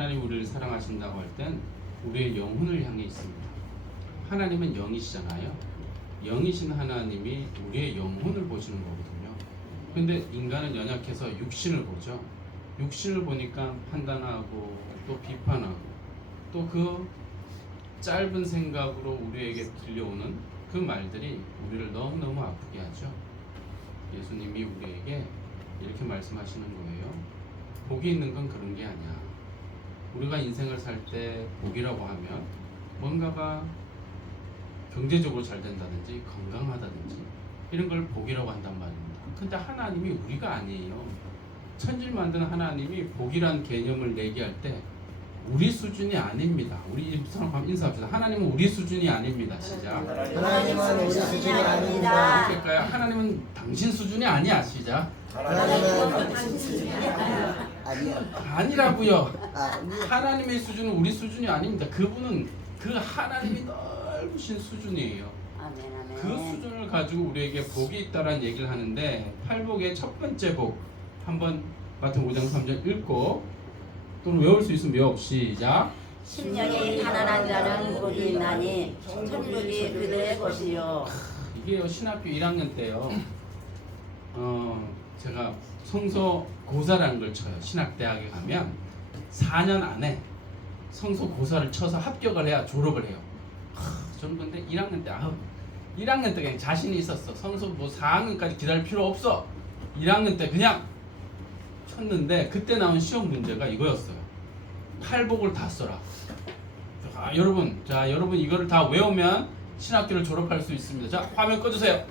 하나님 우리를 사랑하신다고 할 땐 우리의 영혼을 향해 있습니다. 하나님은 영이시잖아요. 영이신 하나님이 우리의 영혼을 보시는 거거든요. 근데 인간은 연약해서 육신을 보죠. 육신을 보니까 판단하고 또 비판하고 또 그 짧은 생각으로 우리에게 들려오는 그 말들이 우리를 너무너무 아프게 하죠. 예수님이 우리에게 이렇게 말씀하시는 거예요. 복이 있는 건 그런 게 아니야. 우리가 인생을 살 때 복이라고 하면 뭔가가 경제적으로 잘 된다든지 건강하다든지 이런 걸 복이라고 한단 말입니다. 근데 하나님이 우리가 아니에요. 천지를 만드는 하나님이 복이란 개념을 얘기할 때 우리 수준이 아닙니다. 우리 사람 인사합시다. 하나님은 우리 수준이 아닙니다. 시작. 하나님은 우리 수준이 아닙니다. 그러니까요. 하나님은 당신 수준이 아니야. 시작. 하나님은 당신 수준이 아니야. 아니라고요. 하나님의 수준은 우리 수준이 아닙니다. 그분은 그 하나님이 넓으신 수준이에요. 그 수준을 가지고 우리에게 복이 있다라는 얘기를 하는데 팔복의 첫 번째 복 한번 마태복음 5장 3절 읽고 또는 외울 수 있으면 외워. 시작. 심령이 가난한 자는 복이 있나니 천국이 그들의 것이요. 이게요 신학교 1학년 때요. 제가 성서 고사라는 걸 쳐요. 신학대학에 가면 4년 안에 성서 고사를 쳐서 합격을 해야 졸업을 해요. 저는 근데 1학년 때 1학년 때 그냥 자신이 있었어. 성서 뭐 4학년까지 기다릴 필요 없어. 1학년 때 그냥 쳤는데 그때 나온 시험 문제가 이거였어요. 팔복을 다 써라. 여러분 이거를 다 외우면 신학교를 졸업할 수 있습니다. 자, 화면 꺼주세요.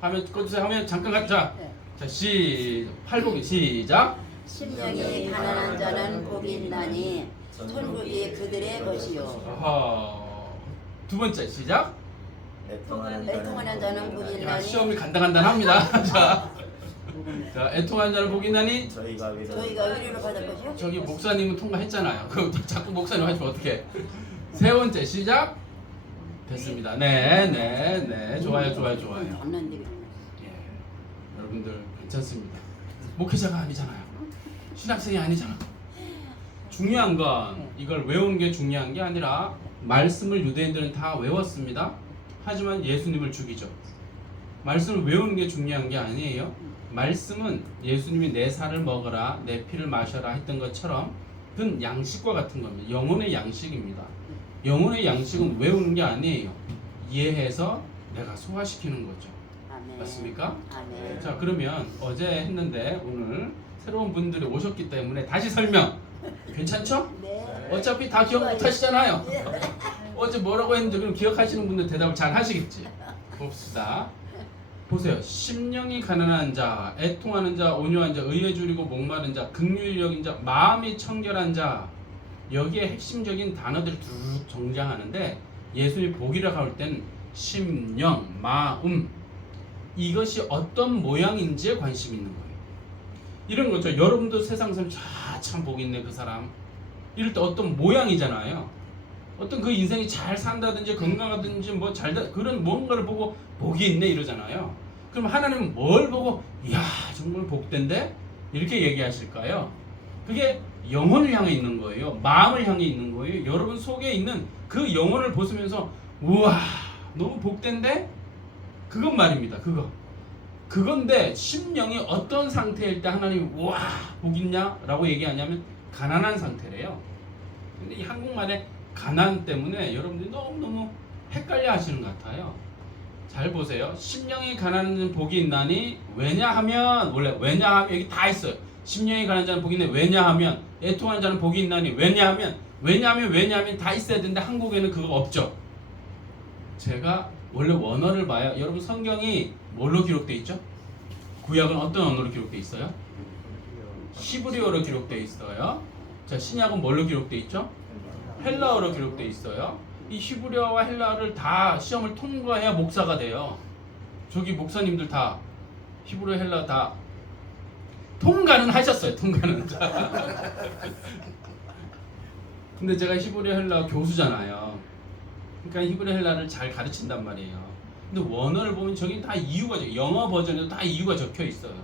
화면 잠깐 갖자. 자, 팔복이 시작. 심령이 가난한 자는 복이 있나니 천국이 그들의 것이요. 두 번째 시작. 애통하는 자는 복이 야, 있나니 시험이 간당간당합니다. 자, 애통한 자는 복이 있나니 저희가 의리로 받을 것이요. 저기 목사님은 통과했잖아요. 그 자꾸 목사님 하시면 어떡해. 세 번째 시작. 됐습니다. 네. 좋아요. 예, 여러분들 괜찮습니다. 목회자가 아니잖아요. 신학생이 아니잖아. 중요한 건 이걸 외우는 게 중요한 게 아니라 말씀을 유대인들은 다 외웠습니다. 하지만 예수님을 죽이죠. 말씀을 외우는 게 중요한 게 아니에요. 말씀은 예수님이 내 살을 먹어라 내 피를 마셔라 했던 것처럼 그건 양식과 같은 겁니다. 영혼의 양식입니다. 영혼의 양식은 외우는 게 아니에요. 이해해서 내가 소화시키는 거죠. 아멘. 맞습니까? 아멘. 자, 그러면 어제 했는데 오늘 새로운 분들이 오셨기 때문에 다시 설명. 괜찮죠? 네. 어차피 다 기억 못 하시잖아요. 어제 뭐라고 했는지 그럼 기억하시는 분들 대답을 잘 하시겠지. 봅시다. 보세요. 심령이 가난한 자, 애통하는 자, 온유한 자, 의에 줄이고 목마른 자, 긍휼히 여긴 자, 마음이 청결한 자. 여기에 핵심적인 단어들이 쭉 등장하는데 예수님이 복이라고 할 때는 심령, 마음 이것이 어떤 모양인지에 관심이 있는 거예요. 이런 거죠. 여러분도 세상 사람 참 복이 있네 그 사람. 이럴 때 어떤 모양이잖아요. 어떤 그 인생이 잘 산다든지 건강하든지 뭐 잘다 그런 뭔가를 보고 복이 있네 이러잖아요. 그럼 하나님은 뭘 보고 이야 정말 복된데 이렇게 얘기하실까요? 그게 영혼을 향해 있는 거예요. 마음을 향해 있는 거예요. 여러분 속에 있는 그 영혼을 보시면서 우와 너무 복된데 그건 말입니다. 그건데 심령이 어떤 상태일 때 하나님이 우와 복 있냐라고 얘기하냐면 가난한 상태래요. 근데 이 한국말에 가난 때문에 여러분들이 너무너무 헷갈려 하시는 것 같아요. 잘 보세요. 심령이 가난한 복이 있나니 왜냐하면 원래 왜냐하면 여기 다 있어요. 심령이 가난한 자는 복이 있네. 왜냐하면 애통하는 자는 복이 있나니 왜냐하면 다 있어야 되는데 한국에는 그거 없죠. 제가 원래 원어를 봐요. 여러분 성경이 뭘로 기록되어 있죠? 구약은 어떤 언어로 기록되어 있어요? 히브리어로 기록되어 있어요. 자, 신약은 뭘로 기록되어 있죠? 헬라어로 기록되어 있어요. 이 히브리어와 헬라어를 다 시험을 통과해야 목사가 돼요. 저기 목사님들 다 히브리어 헬라어 다 통과는 하셨어요. 통과는. 근데 제가 히브리어 헬라어 교수잖아요. 그러니까 히브리어 헬라어를 잘 가르친단 말이에요. 근데 원어를 보면 저기 다 이유가 영어 버전에도 다 이유가 적혀 있어요.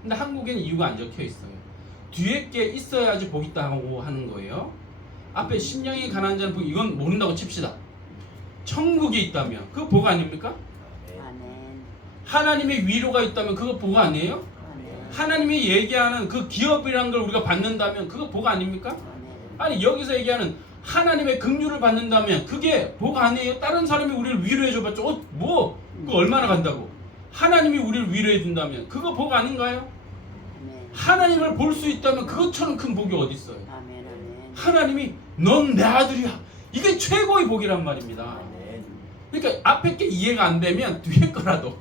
근데 한국에는 이유가 안 적혀 있어요. 뒤에 게 있어야지 복 있다고 하는 거예요. 앞에 심령이 가난한 자는 복, 이건 모른다고 칩시다. 천국이 있다면 그거 복 아닙니까? 아멘. 하나님의 위로가 있다면 그거 복 아니에요? 아멘. 하나님이 얘기하는 그 기업이라는 걸 우리가 받는다면 그거 복 아닙니까? 아멘. 아니 여기서 얘기하는 하나님의 긍휼을 받는다면 그게 복 아니에요? 다른 사람이 우리를 위로해줘봤자 그거 얼마나 간다고? 하나님이 우리를 위로해준다면 그거 복 아닌가요? 아멘. 하나님을 볼 수 있다면 그것처럼 큰 복이 어디 있어요? 아멘. 아멘. 하나님이 넌 내 아들이야. 이게 최고의 복이란 말입니다. 그러니까 앞에 게 이해가 안 되면 뒤에 거라도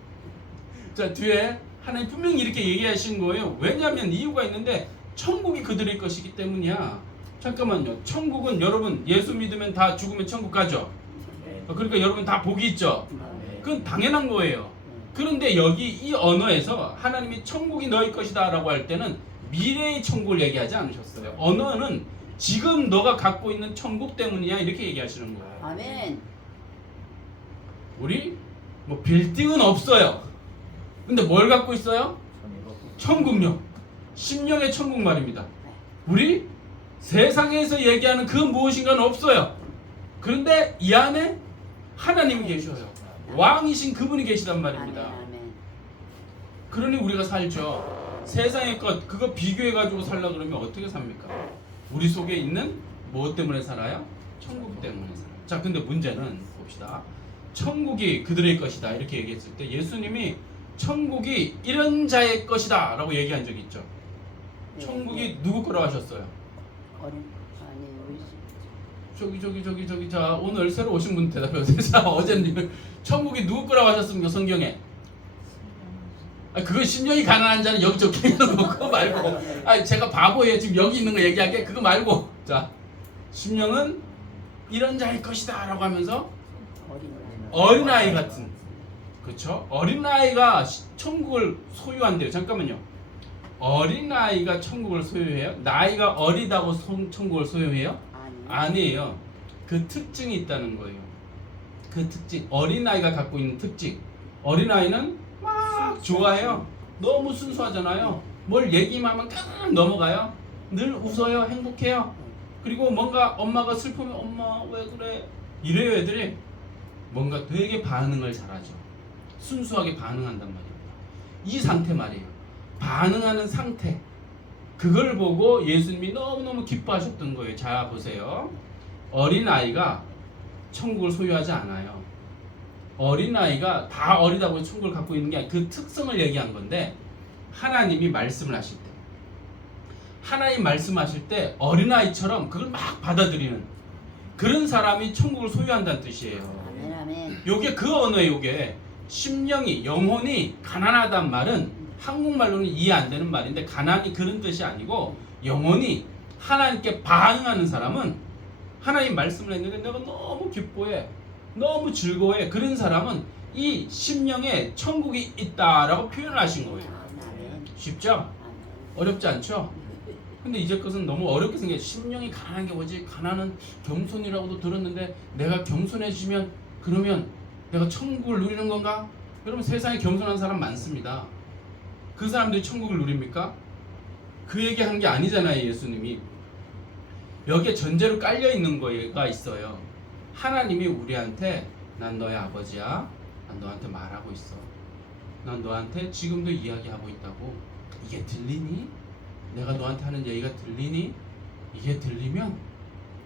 자 뒤에 하나님 분명히 이렇게 얘기하신 거예요. 왜냐하면 이유가 있는데 천국이 그들의 것이기 때문이야. 잠깐만요. 천국은 여러분 예수 믿으면 다 죽으면 천국 가죠. 그러니까 여러분 다 복이 있죠. 그건 당연한 거예요. 그런데 여기 이 언어에서 하나님이 천국이 너희 것이다 라고 할 때는 미래의 천국을 얘기하지 않으셨어요. 언어는 지금 너가 갖고 있는 천국 때문이야 이렇게 얘기하시는 거예요. 아멘. 우리 뭐 빌딩은 없어요. 근데 뭘 갖고 있어요? 천국요. 심령의 천국 말입니다. 우리 세상에서 얘기하는 그 무엇인가는 없어요. 그런데 이 안에 하나님이 계셔요. 왕이신 그분이 계시단 말입니다. 아멘. 그러니 우리가 살죠. 세상의 것 그거 비교해가지고 살라 그러면 어떻게 삽니까? 우리 속에 있는 무엇 때문에 살아요? 천국 때문에 살아요. 자, 근데 문제는 봅시다. 천국이 그들의 것이다 이렇게 얘기했을 때 예수님이 천국이 이런 자의 것이다 라고 얘기한 적이 있죠. 천국이 누구 거라고 하셨어요? 저기 자 오늘 새로 오신 분 대답해 보세요. 자 어제는 천국이 누구 거라고 하셨습니까 성경에? 그거 심령이 가난한 자는 여기 적혀 있는 거 그거 말고 제가 바보예요. 지금 여기 있는 거 얘기하게 그거 말고 자 심령은 이런 자의 것이다 라고 하면서 어린아이 같은 그렇죠? 어린아이가 천국을 소유한대요. 잠깐만요. 어린아이가 천국을 소유해요? 나이가 어리다고 천국을 소유해요? 아니에요. 그 특징이 있다는 거예요. 그 특징 어린아이가 갖고 있는 특징 어린아이는 막 좋아해요. 너무 순수하잖아요. 뭘 얘기만 하면 그냥 넘어가요. 늘 웃어요. 행복해요. 그리고 뭔가 엄마가 슬프면 엄마 왜 그래 이래요. 애들이 뭔가 되게 반응을 잘하죠. 순수하게 반응한단 말입니다. 이 상태 말이에요. 반응하는 상태 그걸 보고 예수님이 너무너무 기뻐하셨던 거예요. 자 보세요. 어린아이가 천국을 소유하지 않아요. 어린아이가 다 어리다고 천국을 갖고 있는 게 아니라 그 특성을 얘기한 건데 하나님이 말씀을 하실 때 하나님 말씀하실 때 어린아이처럼 그걸 막 받아들이는 그런 사람이 천국을 소유한다는 뜻이에요. 요게 그 언어예요. 요게 심령이 영혼이 가난하단 말은 한국말로는 이해 안 되는 말인데 가난이 그런 뜻이 아니고 영혼이 하나님께 반응하는 사람은 하나님 말씀을 했는데 내가 너무 기뻐해 너무 즐거워해 그런 사람은 이 심령에 천국이 있다라고 표현을 하신 거예요. 쉽죠? 어렵지 않죠? 근데 이제 것은 너무 어렵게 생겨요. 심령이 가난한 게 뭐지? 가난은 겸손이라고도 들었는데 내가 겸손해지면 그러면 내가 천국을 누리는 건가? 여러분 세상에 겸손한 사람 많습니다. 그 사람들이 천국을 누립니까? 그 얘기한 게 아니잖아요. 예수님이 여기에 전제로 깔려 있는 거가 있어요. 하나님이 우리한테 난 너의 아버지야. 난 너한테 말하고 있어. 난 너한테 지금도 이야기하고 있다고. 이게 들리니? 내가 너한테 하는 얘기가 들리니? 이게 들리면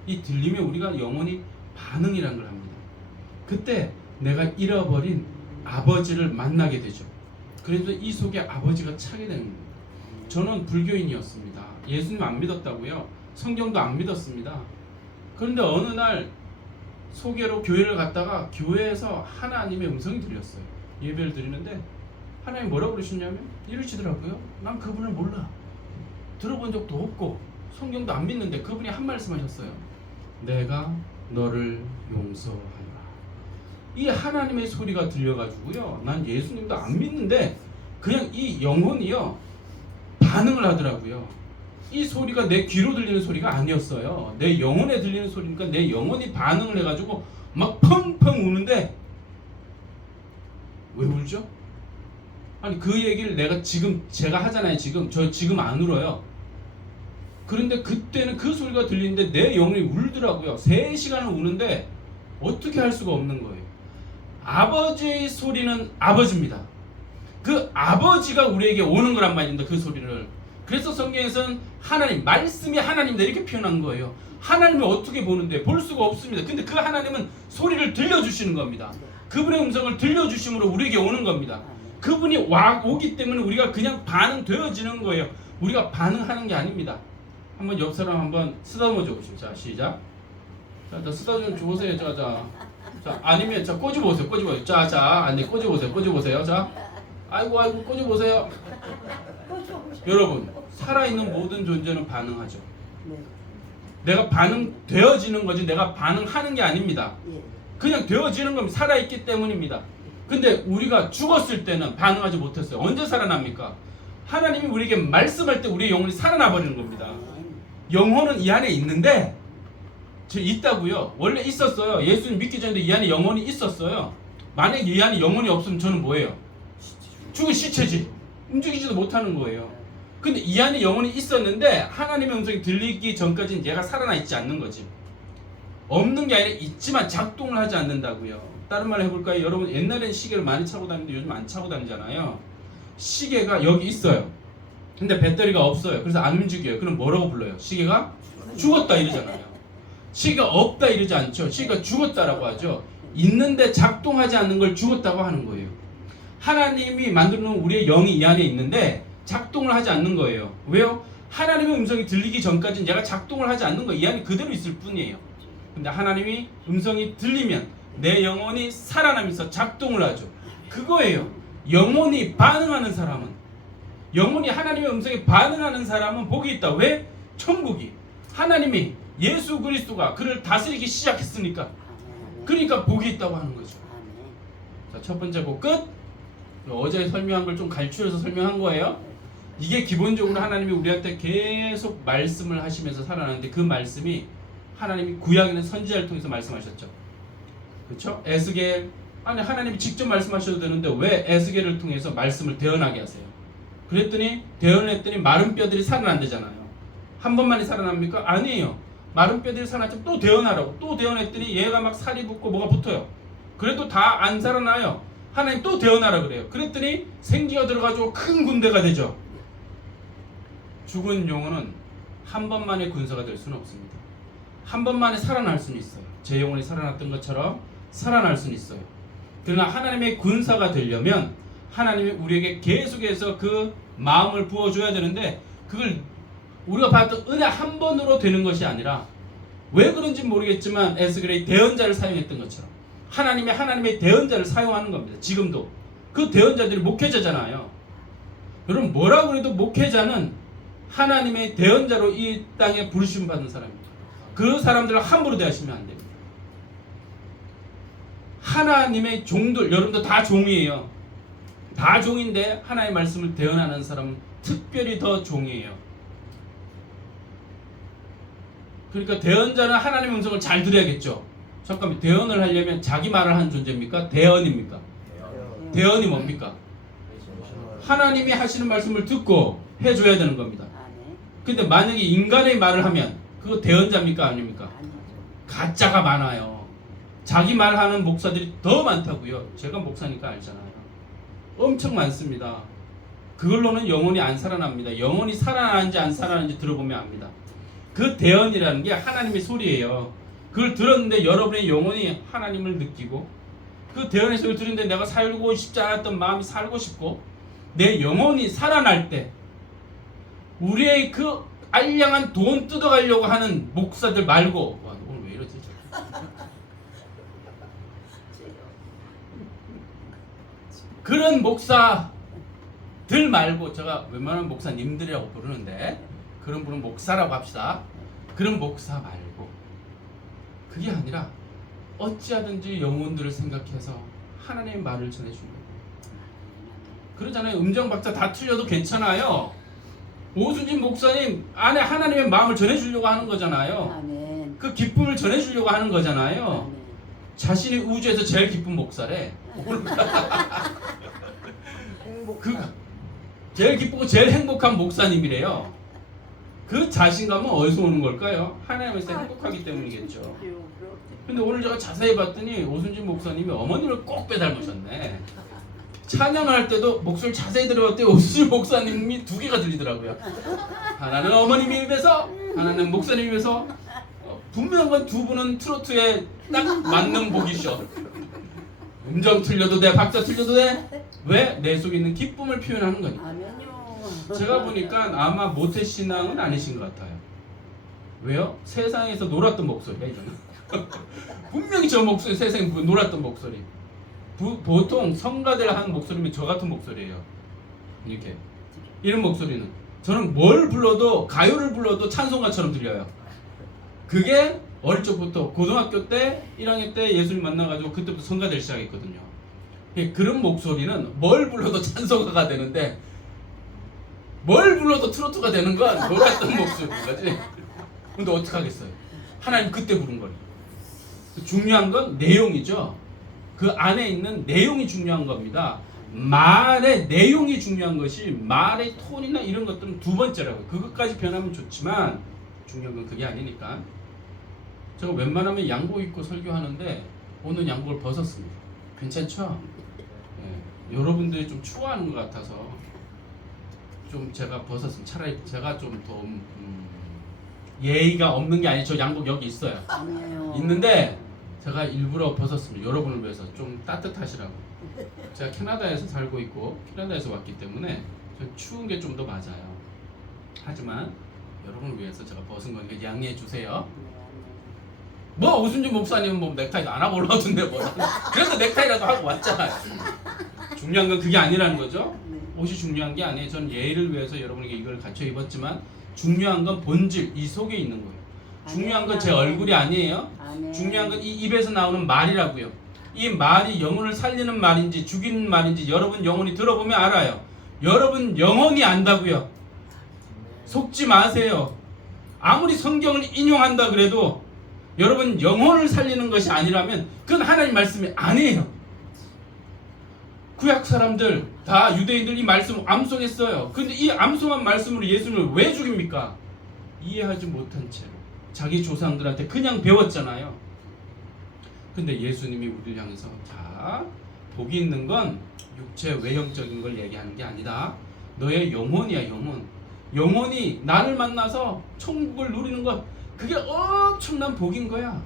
이 들리면 우리가 영원히 반응이라는 걸 합니다. 그때 내가 잃어버린 아버지를 만나게 되죠. 그래서 이 속에 아버지가 차게 되는 겁니다. 저는 불교인이었습니다. 예수님 안 믿었다고요. 성경도 안 믿었습니다. 그런데 어느 날 소개로 교회를 갔다가 교회에서 하나님의 음성이 들렸어요. 예배를 드리는데 하나님 뭐라고 그러셨냐면 이러시더라고요. 난 그분을 몰라. 들어본 적도 없고 성경도 안 믿는데 그분이 한 말씀 하셨어요. 내가 너를 용서하리라. 이 하나님의 소리가 들려가지고요. 난 예수님도 안 믿는데 그냥 이 영혼이요 반응을 하더라고요. 이 소리가 내 귀로 들리는 소리가 아니었어요. 내 영혼에 들리는 소리니까 내 영혼이 반응을 해가지고 막 펑펑 우는데 왜 울죠? 아니 그 얘기를 제가 하잖아요. 저 지금 안 울어요. 그런데 그때는 그 소리가 들리는데 내 영혼이 울더라고요. 3시간을 우는데 어떻게 할 수가 없는 거예요. 아버지의 소리는 아버지입니다. 그 아버지가 우리에게 오는 거란 말입니다. 그 소리를. 그래서 성경에서는 하나님, 말씀이 하나님이다 이렇게 표현한 거예요. 하나님을 어떻게 보는데 볼 수가 없습니다. 근데 그 하나님은 소리를 들려주시는 겁니다. 그분의 음성을 들려주심으로 우리에게 오는 겁니다. 그분이 오기 때문에 우리가 그냥 반응되어지는 거예요. 우리가 반응하는 게 아닙니다. 한번 옆 사람 한번 쓰다듬어 줘보시죠. 자, 시작. 자, 쓰다듬어 줘보세요. 자, 아니면 자 꼬집어보세요. 아니 꼬집어보세요. 자, 아이고 꼬집어보세요. 여러분, 살아있는 모든 존재는 반응하죠. 내가 반응되어지는 거지 내가 반응하는 게 아닙니다. 그냥 되어지는 겁니다. 살아있기 때문입니다. 근데 우리가 죽었을 때는 반응하지 못했어요. 언제 살아납니까? 하나님이 우리에게 말씀할 때 우리의 영혼이 살아나 버리는 겁니다. 영혼은 이 안에 있는데 있다고요. 원래 있었어요. 예수님 믿기 전에 이 안에 영혼이 있었어요. 만약에 이 안에 영혼이 없으면 저는 뭐예요? 죽은 시체지. 움직이지도 못하는 거예요. 근데 이 안에 영혼이 있었는데 하나님의 음성이 들리기 전까지는 얘가 살아나 있지 않는 거지. 없는 게 아니라 있지만 작동을 하지 않는다고요. 다른 말로 해볼까요? 여러분 옛날에는 시계를 많이 차고 다니는데 요즘 안 차고 다니잖아요. 시계가 여기 있어요. 근데 배터리가 없어요. 그래서 안 움직여요. 그럼 뭐라고 불러요? 시계가 죽었다 이러잖아요. 시계가 없다 이러지 않죠. 시계가 죽었다라고 하죠. 있는데 작동하지 않는 걸 죽었다고 하는 거예요. 하나님이 만들어 놓은 우리의 영이 이 안에 있는데 작동을 하지 않는 거예요. 왜요? 하나님의 음성이 들리기 전까지는 얘가 작동을 하지 않는 거예요. 이 안에 그대로 있을 뿐이에요. 근데 하나님이 음성이 들리면 내 영혼이 살아나면서 작동을 하죠. 그거예요. 영혼이 반응하는 사람은, 영혼이 하나님의 음성에 반응하는 사람은 복이 있다. 왜? 천국이 하나님이 예수 그리스도가 그를 다스리기 시작했으니까. 그러니까 복이 있다고 하는 거죠. 자, 첫 번째 복 끝. 어제 설명한 걸 좀 갈취해서 설명한 거예요. 이게 기본적으로 하나님이 우리한테 계속 말씀을 하시면서 살아나는데 그 말씀이 하나님이 구약에는 선지자를 통해서 말씀하셨죠. 그렇죠? 에스겔 아니 하나님이 직접 말씀하셔도 되는데 왜 에스겔을 통해서 말씀을 대언하게 하세요? 그랬더니 대언했더니 마른 뼈들이 살아난대잖아요. 한 번만에 살아납니까? 아니에요. 마른 뼈들이 살아났지만 또 대언하라고. 또 대언했더니 얘가 막 살이 붙고 뭐가 붙어요. 그래도 다 안 살아나요. 하나님 또 대언하라 그래요. 그랬더니 생기가 들어가지고 큰 군대가 되죠. 죽은 영혼은 한 번만에 군사가 될 수는 없습니다. 한 번만에 살아날 수는 있어요. 제 영혼이 살아났던 것처럼 살아날 수는 있어요. 그러나 하나님의 군사가 되려면 하나님이 우리에게 계속해서 그 마음을 부어줘야 되는데 그걸 우리가 받았던 은혜 한 번으로 되는 것이 아니라 왜 그런지 모르겠지만 에스겔의 대언자를 사용했던 것처럼 하나님의 대언자를 사용하는 겁니다. 지금도 그 대언자들이 목회자잖아요. 여러분 뭐라고 해도 목회자는 하나님의 대언자로 이 땅에 부르심 받은 사람입니다. 그 사람들을 함부로 대하시면 안 됩니다. 하나님의 종들, 여러분도 다 종이에요. 다 종인데 하나님의 말씀을 대언하는 사람은 특별히 더 종이에요. 그러니까 대언자는 하나님의 음성을 잘 들어야겠죠. 잠깐만, 대언을 하려면 자기 말을 하는 존재입니까? 대언입니까? 대언이 뭡니까? 하나님이 하시는 말씀을 듣고 해줘야 되는 겁니다. 근데 만약에 인간의 말을 하면 그거 대언자입니까? 아닙니까? 가짜가 많아요. 자기 말하는 목사들이 더 많다고요. 제가 목사니까 알잖아요. 엄청 많습니다. 그걸로는 영혼이 안 살아납니다. 영혼이 살아나는지 안 살아나는지 들어보면 압니다. 그 대언이라는 게 하나님의 소리예요. 그걸 들었는데 여러분의 영혼이 하나님을 느끼고 그 대언의 소리를 들었는데 내가 살고 싶지 않았던 마음이 살고 싶고 내 영혼이 살아날 때 우리의 그 알량한 돈 뜯어가려고 하는 목사들 말고 와, 오늘 왜 이러지? 그런 목사들 말고 제가 웬만한 목사님들이라고 부르는데 그런 분은 목사라고 합시다. 그런 목사 말고 그게 아니라 어찌하든지 영혼들을 생각해서 하나님의 말을 전해주는 거예요. 그러잖아요. 음정박자 다 틀려도 괜찮아요. 오수진 목사님 안에 하나님의 마음을 전해주려고 하는 거잖아요. 아멘. 그 기쁨을 전해주려고 하는 거잖아요. 아멘. 자신이 우주에서 제일 기쁜 목사래. 그 제일 기쁘고 제일 행복한 목사님이래요. 그 자신감은 어디서 오는 걸까요? 하나님에서 행복하기 때문이겠죠. 근데 오늘 제가 자세히 봤더니 오순진 목사님이 어머님을 꼭 빼닮으셨네. 찬양할 때도 목소리 자세히 들어봤더니 오순진 목사님이 두 개가 들리더라고요. 하나는 어머님 입에서, 하나는 목사님 입에서. 분명한 건 두 분은 트로트에 딱 맞는 복이셔. 음정 틀려도 돼, 박자 틀려도 돼. 왜? 내 속에 있는 기쁨을 표현하는 거니까. 제가 보니까 아마 모태신앙은 아니신 것 같아요. 왜요? 세상에서 놀았던 목소리야 이거는. 분명히 저 목소리 세상에 놀았던 목소리. 보통 성가대를 하는 목소리면 저 같은 목소리예요. 이렇게 이런 목소리는 저는 뭘 불러도 가요를 불러도 찬송가처럼 들려요. 그게 어릴 적부터 고등학교 때 1학년 때 예수님 만나가지고 그때부터 성가대를 시작했거든요. 그런 목소리는 뭘 불러도 찬송가가 되는데 뭘 불러도 트로트가 되는 건 놀았던 목소리인 거지. 근데 어떡하겠어요. 하나님 그때 부른 거니. 중요한 건 내용이죠. 그 안에 있는 내용이 중요한 겁니다. 말의 내용이 중요한 것이 말의 톤이나 이런 것들은 두 번째라고요. 그것까지 변하면 좋지만 중요한 건 그게 아니니까. 제가 웬만하면 양복 입고 설교하는데 오늘 양복을 벗었습니다. 괜찮죠? 네. 여러분들이 좀 추워하는 것 같아서 좀 제가 벗었습니다. 차라리 제가 좀 더 예의가 없는 게 아니죠. 양복 여기 있어요. 아니에요. 있는데 제가 일부러 벗었습니다. 여러분을 위해서 좀 따뜻하시라고. 제가 캐나다에서 살고 있고 캐나다에서 왔기 때문에 좀 추운 게 좀 더 맞아요. 하지만 여러분을 위해서 제가 벗은 거니까 양해해 주세요. 뭐 오순진 목사님은 뭐 넥타이도 안 하고 올라오던데 뭐. 그래서 넥타이라도 하고 왔잖아요. 중요한 건 그게 아니라는 거죠. 옷이 중요한 게 아니에요. 저는 예의를 위해서 여러분에게 이걸 갖춰 입었지만 중요한 건 본질, 이 속에 있는 거예요. 중요한 건 제 얼굴이 아니에요. 중요한 건 이 입에서 나오는 말이라고요. 이 말이 영혼을 살리는 말인지 죽이는 말인지 여러분 영혼이 들어보면 알아요. 여러분 영혼이 안다고요. 속지 마세요. 아무리 성경을 인용한다 그래도 여러분 영혼을 살리는 것이 아니라면 그건 하나님 말씀이 아니에요. 구약 사람들 다 유대인들 이 말씀을 암송했어요. 근데 이 암송한 말씀으로 예수님을 왜 죽입니까? 이해하지 못한 채로 자기 조상들한테 그냥 배웠잖아요. 근데 예수님이 우리를 향해서 자, 복이 있는 건 육체 외형적인 걸 얘기하는 게 아니다. 너의 영혼이야, 영혼. 영혼이 나를 만나서 천국을 누리는 것, 그게 엄청난 복인 거야.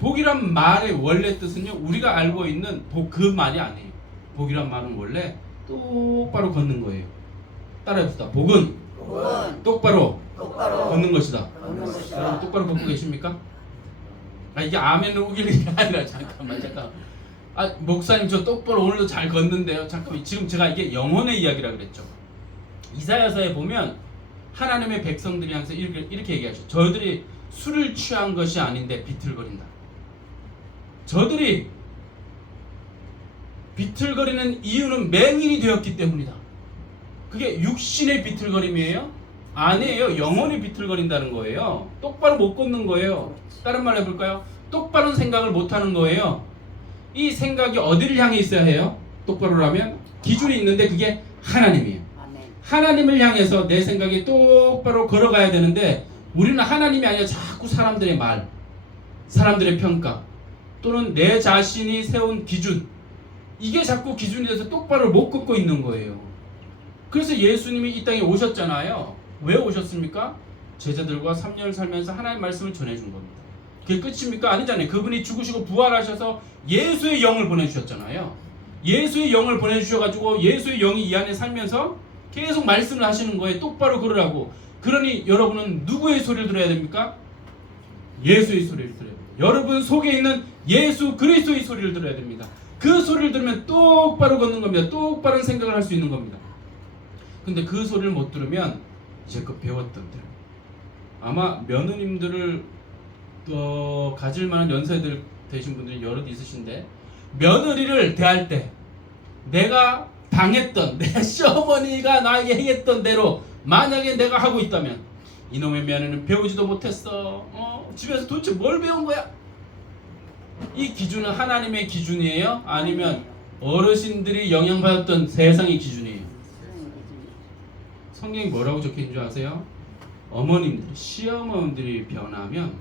복이란 말의 원래 뜻은요, 우리가 알고 있는 복 그 말이 아니에요. 복이란 말은 원래 똑바로 걷는 거예요. 따라해봅시다. 복은 똑바로 걷는 것이다. 여러분 똑바로 걷고 계십니까? 아, 이게 아멘을 우기는 게 아니라 잠깐만. 아, 목사님 저 똑바로 오늘도 잘 걷는데요. 잠깐만. 지금 제가 이게 영혼의 이야기라 그랬죠. 이사야서에 보면 하나님의 백성들이 항상 이렇게 얘기하죠. 저들이 술을 취한 것이 아닌데 비틀거린다. 저들이 비틀거리는 이유는 맹인이 되었기 때문이다. 그게 육신의 비틀거림이에요? 아니에요. 영혼이 비틀거린다는 거예요. 똑바로 못 걷는 거예요. 다른 말로 해볼까요? 똑바른 생각을 못하는 거예요. 이 생각이 어디를 향해 있어야 해요? 똑바로라면 기준이 있는데 그게 하나님이에요. 하나님을 향해서 내 생각이 똑바로 걸어가야 되는데 우리는 하나님이 아니라 자꾸 사람들의 말, 사람들의 평가 또는 내 자신이 세운 기준, 이게 자꾸 기준이 돼서 똑바로 못 걷고 있는 거예요. 그래서 예수님이 이 땅에 오셨잖아요. 왜 오셨습니까? 제자들과 3년을 살면서 하나님의 말씀을 전해준 겁니다. 그게 끝입니까? 아니잖아요. 그분이 죽으시고 부활하셔서 예수의 영을 보내주셨잖아요. 예수의 영을 보내주셔가지고 예수의 영이 이 안에 살면서 계속 말씀을 하시는 거예요. 똑바로 걸으라고. 그러니 여러분은 누구의 소리를 들어야 됩니까? 예수의 소리를 들어야 됩니다. 여러분 속에 있는 예수 그리스도의 소리를 들어야 됩니다. 그 소리를 들으면 똑바로 걷는 겁니다. 똑바른 생각을 할 수 있는 겁니다. 근데 그 소리를 못 들으면 이제껏 배웠던 대로 아마 며느님들을 가질 만한 연세들 되신 분들이 여럿 있으신데 며느리를 대할 때 내가 당했던 내 시어머니가 나에게 행했던 대로 만약에 내가 하고 있다면 이놈의 며느리는 배우지도 못했어. 집에서 도대체 뭘 배운 거야? 이 기준은 하나님의 기준이에요? 아니면 어르신들이 영향받았던 세상의 기준이에요? 성경이 뭐라고 적혀있는 줄 아세요? 어머님들, 시어머님들이 변하면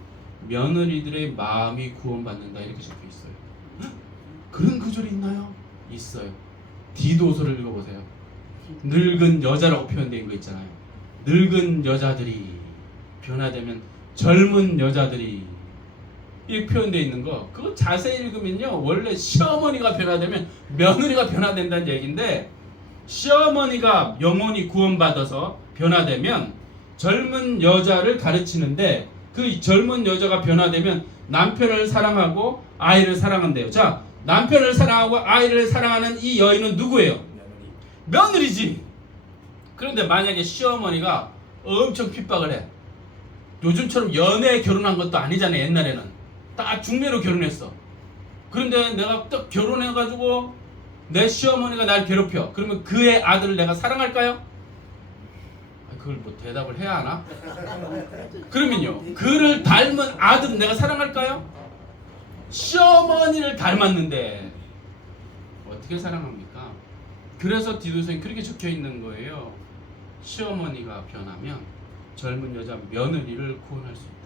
며느리들의 마음이 구원받는다 이렇게 적혀 있어요. 헉? 그런 구절이 있나요? 있어요. 디도서를 읽어보세요. 늙은 여자라고 표현된 거 있잖아요. 늙은 여자들이 변화되면 젊은 여자들이 이렇게 표현되어 있는 거, 그거 자세히 읽으면요, 원래 시어머니가 변화되면 며느리가 변화된다는 얘기인데, 시어머니가 영혼이 구원받아서 변화되면 젊은 여자를 가르치는데, 그 젊은 여자가 변화되면 남편을 사랑하고 아이를 사랑한대요. 자, 남편을 사랑하고 아이를 사랑하는 이 여인은 누구예요? 며느리지. 그런데 만약에 시어머니가 엄청 핍박을 해. 요즘처럼 연애 결혼한 것도 아니잖아요. 옛날에는 딱 중매로 결혼했어. 그런데 내가 딱 결혼해가지고 내 시어머니가 날 괴롭혀. 그러면 그의 아들을 내가 사랑할까요? 그걸 뭐 대답을 해야 하나? 그러면요, 그를 닮은 아들은 내가 사랑할까요? 시어머니를 닮았는데 어떻게 사랑합니까? 그래서 디도서에 그렇게 적혀 있는 거예요. 시어머니가 변하면 젊은 여자 며느리를 구원할 수 있다.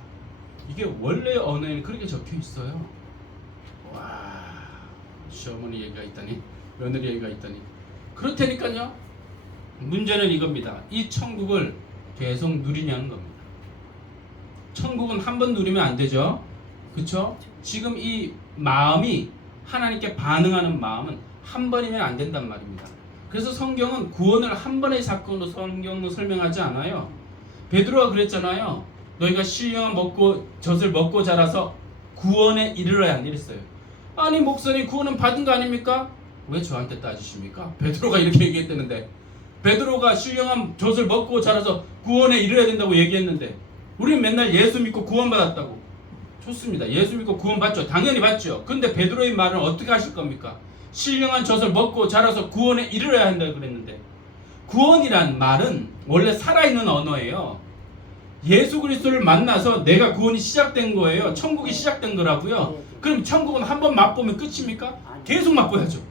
이게 원래 언어에는 그렇게 적혀 있어요. 와, 시어머니 얘기가 있다니, 며느리 얘기가 있다니. 그렇다니까요. 문제는 이겁니다. 이 천국을 계속 누리냐는 겁니다. 천국은 한 번 누리면 안 되죠. 그렇죠? 지금 이 마음이 하나님께 반응하는 마음은 한 번이면 안 된단 말입니다. 그래서 성경은 구원을 한 번의 사건으로 성경은 설명하지 않아요. 베드로가 그랬잖아요. 너희가 신령한 먹고 젖을 먹고 자라서 구원에 이르러야 한다 이랬어요. 아니 목사님, 구원은 받은 거 아닙니까? 왜 저한테 따지십니까? 베드로가 이렇게 얘기했다는데, 베드로가 신령한 젖을 먹고 자라서 구원에 이르러야 된다고 얘기했는데, 우리는 맨날 예수 믿고 구원받았다고. 좋습니다. 예수 믿고 구원받죠. 당연히 받죠. 근데 베드로의 말은 어떻게 하실 겁니까? 신령한 젖을 먹고 자라서 구원에 이르러야 한다고 그랬는데, 구원이란 말은 원래 살아있는 언어예요. 예수 그리스도를 만나서 내가 구원이 시작된 거예요. 천국이 시작된 거라고요. 그럼 천국은 한 번 맛보면 끝입니까? 계속 맛봐야죠.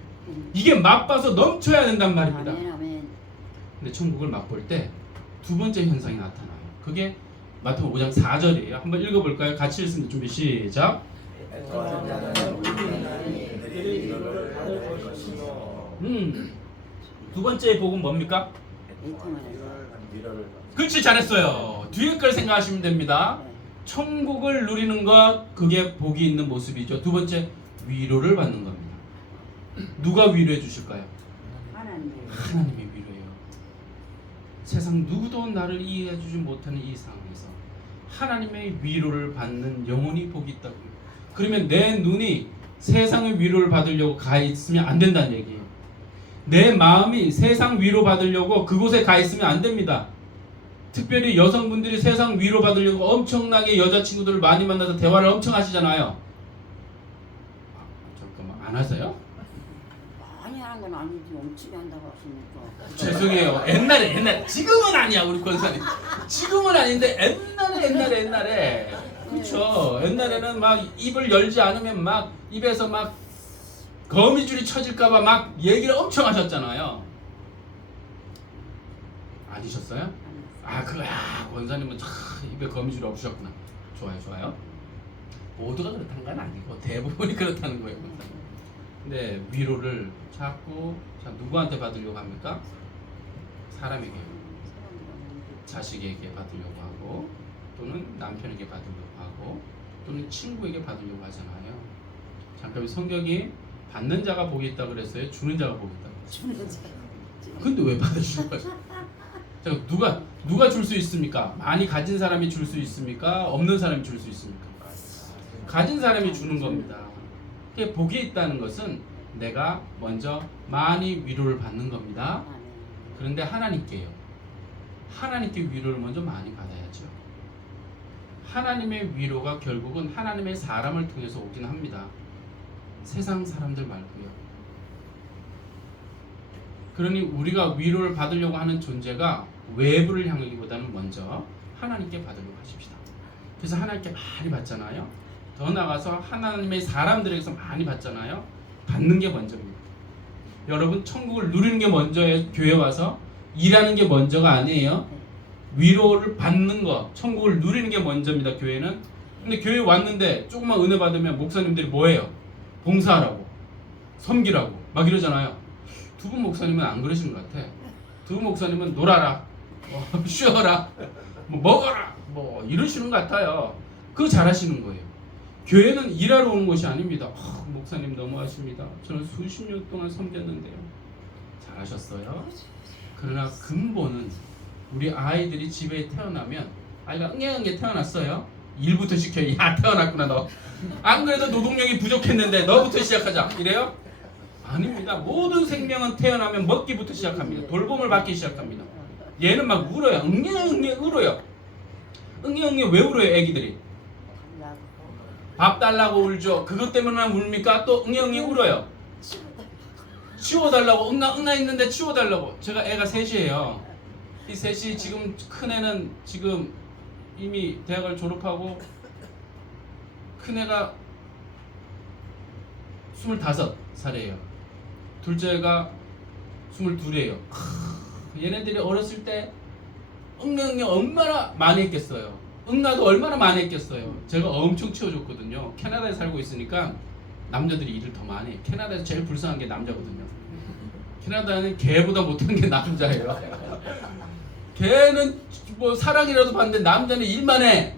이게 맛봐서 넘쳐야 된단 말입니다. 근데 천국을 맛볼 때 두 번째 현상이 나타나요. 그게 마태복음 5장 4절이에요. 한번 읽어볼까요? 같이 읽습니다. 준비 시작. 두 번째 복음 뭡니까? 그렇지, 잘했어요. 뒤에 걸 생각하시면 됩니다. 천국을 누리는 것, 그게 복이 있는 모습이죠. 두 번째, 위로를 받는 겁니다. 누가 위로해 주실까요? 하나님이 위로해요. 세상 누구도 나를 이해해 주지 못하는 이 상황에서 하나님의 위로를 받는 영혼이 복이 있다고요. 그러면 내 눈이 세상의 위로를 받으려고 가 있으면 안 된다는 얘기예요. 내 마음이 세상 위로 받으려고 그곳에 가 있으면 안 됩니다. 특별히 여성분들이 세상 위로 받으려고 엄청나게 여자친구들을 많이 만나서 대화를 엄청 하시잖아요. 잠깐만, 안 하세요? 많이 하는 건 아니지. 엄청 한다고 하시니까. 죄송해요. 옛날에 지금은 아니야 우리 권사님. 지금은 아닌데 옛날에 그렇죠. 옛날에는 막 입을 열지 않으면 막 입에서 막 거미줄이 쳐질까봐 막 얘기를 엄청 하셨잖아요. 아니셨어요? 권사님은 입에 거미줄이 없으셨구나. 좋아요. 모두가 그렇다는 건 아니고 대부분이 그렇다는 거예요. 근데 위로를 자꾸 누구한테 받으려고 합니까? 사람에게, 자식에게 받으려고 하고, 또는 남편에게 받으려고 하고, 또는 친구에게 받으려고 하잖아요. 잠깐 성경이 받는 자가 복이 있다 그랬어요? 주는 자가 복이 있다 그랬어요? 근데 왜 받으시는 거예요? 누가 줄 수 있습니까? 많이 가진 사람이 줄 수 있습니까? 없는 사람이 줄 수 있습니까? 가진 사람이 주는 겁니다. 복이 있다는 것은 내가 먼저 많이 위로를 받는 겁니다. 그런데 하나님께 위로를 먼저 많이 받아야죠. 하나님의 위로가 결국은 하나님의 사람을 통해서 오긴 합니다. 세상 사람들 말고요. 그러니 우리가 위로를 받으려고 하는 존재가 외부를 향하기보다는 먼저 하나님께 받으려고 하십시다. 그래서 하나님께 많이 받잖아요. 더 나아가서 하나님의 사람들에게서 많이 받잖아요. 받는 게 먼저입니다. 여러분, 천국을 누리는 게 먼저예요. 교회 와서 일하는 게 먼저가 아니에요. 위로를 받는 거, 천국을 누리는 게 먼저입니다. 교회는. 근데 교회 왔는데 조금만 은혜 받으면 목사님들이 뭐해요? 봉사하라고, 섬기라고 막 이러잖아요. 두 분 목사님은 안 그러시는 것 같아. 두 분 목사님은 놀아라, 쉬어라, 뭐 먹어라, 뭐 이러시는 것 같아요. 그거 잘하시는 거예요. 교회는 일하러 오는 곳이 아닙니다. 목사님 너무하십니다. 저는 수십 년 동안 섬겼는데요. 잘하셨어요. 그러나 근본은 우리 아이들이 집에 태어나면 아이가 응애응애 태어났어요. 일부터 시켜요. 야, 태어났구나 너. 안 그래도 노동력이 부족했는데 너부터 시작하자. 이래요? 아닙니다. 모든 생명은 태어나면 먹기부터 시작합니다. 돌봄을 받기 시작합니다. 얘는 막 울어요. 응애응애 울어요. 응애응애 왜 울어요 애기들이? 밥 달라고 울죠. 그것 때문에 울니까 또 응애응애 울어요. 치워달라고 응나 있는데 치워달라고. 제가 애가 셋이에요. 이 셋이 지금 큰 애는 지금 이미 대학을 졸업하고 큰 애가 25살이에요. 둘째가 22이에요. 얘네들이 어렸을 때 응애 얼마나 많이 했겠어요. 응나도 얼마나 많이 했겠어요. 제가 엄청 치워줬거든요. 캐나다에 살고 있으니까 남자들이 일을 더 많이 해. 캐나다에서 제일 불쌍한 게 남자거든요. 캐나다는 개보다 못한 게 남자예요. 개는 뭐 사랑이라도 받는데 남자는 일만 해.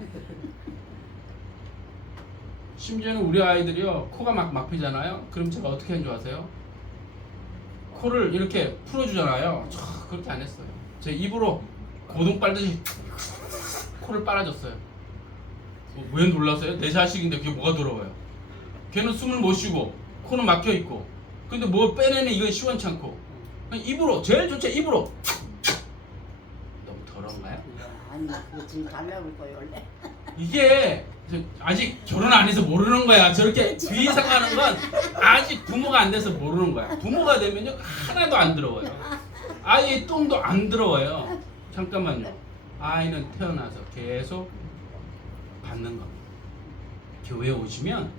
심지어는 우리 아이들이요 코가 막 막히잖아요. 그럼 제가 어떻게 하는 줄 아세요? 코를 이렇게 풀어주잖아요. 그렇게 안 했어요. 제 입으로 고동 빨듯이 코를 빨아줬어요. 왜 놀랐어요? 내 자식인데 그게 뭐가 더러워요? 걔는 숨을 못 쉬고 코는 막혀 있고, 근데 뭐 빼내는 이건 시원찮고 그냥 입으로 제일 좋지. 입으로. 너무 더러운가요? 아니 그거 지금 달라볼 거예요 원래. 이게 아직 결혼 안 해서 모르는 거야. 저렇게 비상하는 건 아직 부모가 안 돼서 모르는 거야. 부모가 되면요 하나도 안 더러워요. 아이의 똥도 안 더러워요. 잠깐만요. 아이는 태어나서 계속 받는 겁니다. 교회에 오시면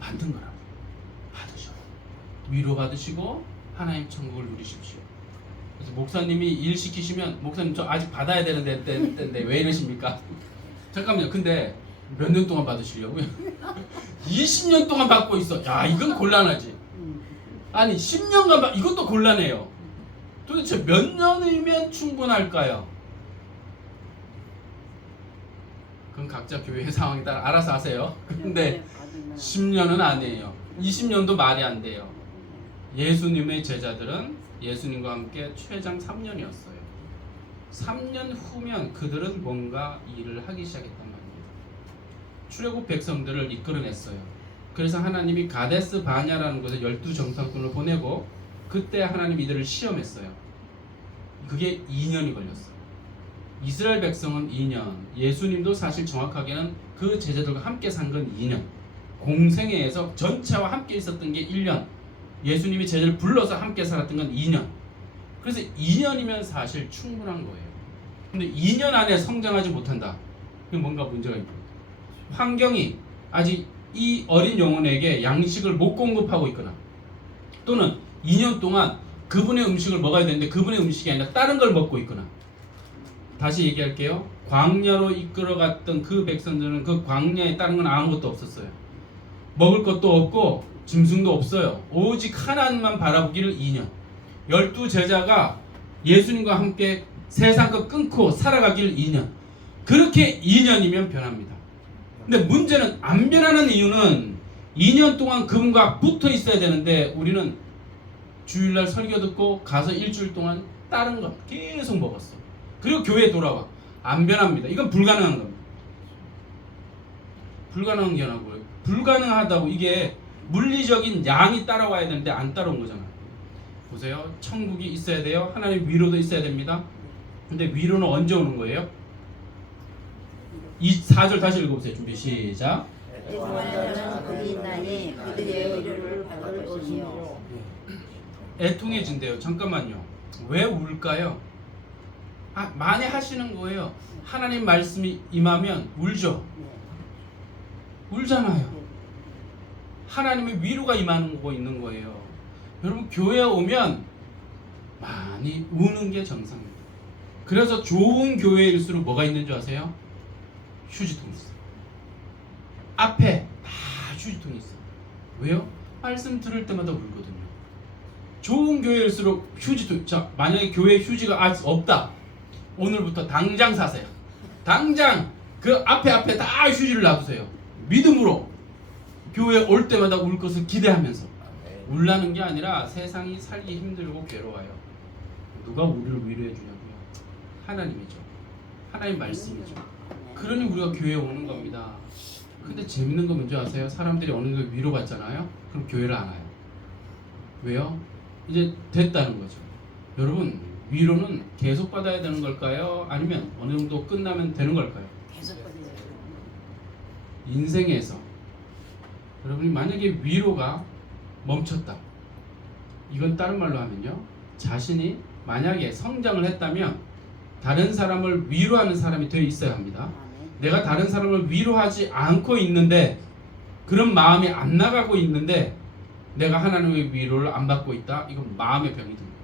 받는 거라고. 받으셔. 위로 받으시고 하나님 천국을 누리십시오. 그래서 목사님이 일 시키시면 목사님 저 아직 받아야 되는데 왜 이러십니까? 잠깐만요. 근데 몇 년 동안 받으시려고요? 20년 동안 받고 있어. 야, 이건 곤란하지. 아니 10년간 이것도 곤란해요. 도대체 몇 년이면 충분할까요? 그건 각자 교회 상황에 따라 알아서 하세요. 근데 10년은 아니에요. 20년도 말이 안 돼요. 예수님의 제자들은 예수님과 함께 최장 3년이었어요. 3년 후면 그들은 뭔가 일을 하기 시작했단 말입니다. 출애굽 백성들을 이끌어냈어요. 그래서 하나님이 가데스 바냐라는 곳에 12정탐꾼을 보내고 그때 하나님 이들을 시험했어요. 그게 2년이 걸렸어요. 이스라엘 백성은 2년, 예수님도 사실 정확하게는 그 제자들과 함께 산 건 2년, 공생애에서 전체와 함께 있었던 게 1년, 예수님이 제자를 불러서 함께 살았던 건 2년. 그래서 2년이면 사실 충분한 거예요. 근데 2년 안에 성장하지 못한다. 그게 뭔가 문제가 있고, 환경이 아직 이 어린 영혼에게 양식을 못 공급하고 있거나, 또는 2년 동안 그분의 음식을 먹어야 되는데 그분의 음식이 아니라 다른 걸 먹고 있거나. 다시 얘기할게요. 광야로 이끌어갔던 그 백성들은 그 광야에 다른 건 아무것도 없었어요. 먹을 것도 없고 짐승도 없어요. 오직 하나님만 바라보기를 2년. 12제자가 예수님과 함께 세상 것 끊고 살아가기를 2년. 그렇게 2년이면 변합니다. 근데 문제는 안 변하는 이유는 2년 동안 그분과 붙어 있어야 되는데 우리는 주일날 설교 듣고 가서 일주일 동안 다른 거 계속 먹었어. 그리고 교회에 돌아와. 안 변합니다. 이건 불가능한 겁니다. 불가능한 게 아니고요. 불가능하다고. 이게 물리적인 양이 따라와야 되는데 안 따라온 거잖아요. 보세요. 천국이 있어야 돼요. 하나님 위로도 있어야 됩니다. 근데 위로는 언제 오는 거예요? 이 4절 다시 읽어보세요. 준비 시작. 애통하는 그들이 있나니 그들의 위로를 받을 것이요. 애통해진대요. 잠깐만요. 왜 울까요? 많이 하시는 거예요. 하나님 말씀이 임하면 울죠. 울잖아요. 하나님의 위로가 임하고 있는 거예요. 여러분 교회에 오면 많이 우는 게 정상입니다. 그래서 좋은 교회일수록 뭐가 있는 줄 아세요? 휴지통이 있어. 앞에 다 휴지통이 있어. 왜요? 말씀 들을 때마다 울거든요. 좋은 교회일수록 휴지통. 자, 만약에 교회에 휴지가 아직 없다. 오늘부터 당장 사세요. 당장 그 앞에 다 휴지를 놔두세요. 믿음으로 교회에 올 때마다 울 것을 기대하면서. 울라는 게 아니라 세상이 살기 힘들고 괴로워요. 누가 우리를 위로해 주냐고요? 하나님이죠. 하나님 말씀이죠. 그러니 우리가 교회에 오는 겁니다. 근데 재밌는 건 뭔지 아세요? 사람들이 어느 정도 위로받잖아요. 그럼 교회를 안 와요. 왜요? 이제 됐다는 거죠. 여러분, 위로는 계속 받아야 되는 걸까요? 아니면 어느 정도 끝나면 되는 걸까요? 계속 받아요. 인생에서 여러분이 만약에 위로가 멈췄다. 이건 다른 말로 하면요. 자신이 만약에 성장을 했다면 다른 사람을 위로하는 사람이 되어 있어야 합니다. 내가 다른 사람을 위로하지 않고 있는데 그런 마음이 안 나가고 있는데 내가 하나님의 위로를 안 받고 있다. 이건 마음의 병이 든 거예요.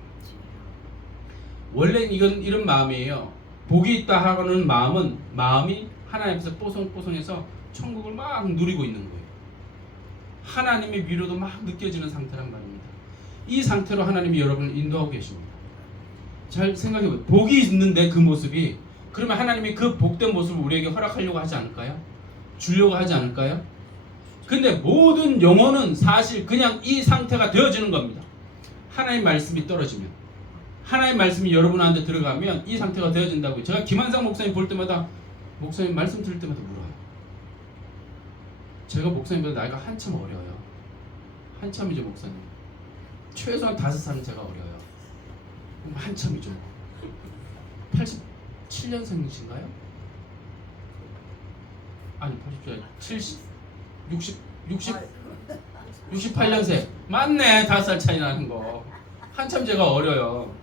원래 이건 이런 마음이에요. 복이 있다 하는 마음은 마음이 하나님 앞에서 뽀송뽀송해서 천국을 막 누리고 있는 거예요. 하나님의 위로도 막 느껴지는 상태란 말입니다. 이 상태로 하나님이 여러분을 인도하고 계십니다. 잘 생각해보세요. 복이 있는데 그 모습이, 그러면 하나님이 그 복된 모습을 우리에게 허락하려고 하지 않을까요? 주려고 하지 않을까요? 근데 모든 영혼은 사실 그냥 이 상태가 되어지는 겁니다. 하나님 말씀이 떨어지면, 하나님 말씀이 여러분한테 들어가면 이 상태가 되어진다고요. 제가 김한상 목사님 볼 때마다, 목사님 말씀 들을 때마다 울어요. 제가 목사님보다 나이가 한참 어려요. 한참이죠, 목사님. 최소한 5살은 제가 어려요. 그럼 한참이죠. 87년생이신가요? 아니, 80년, 70, 68년생. 맞네, 5살 차이 나는 거. 한참 제가 어려요.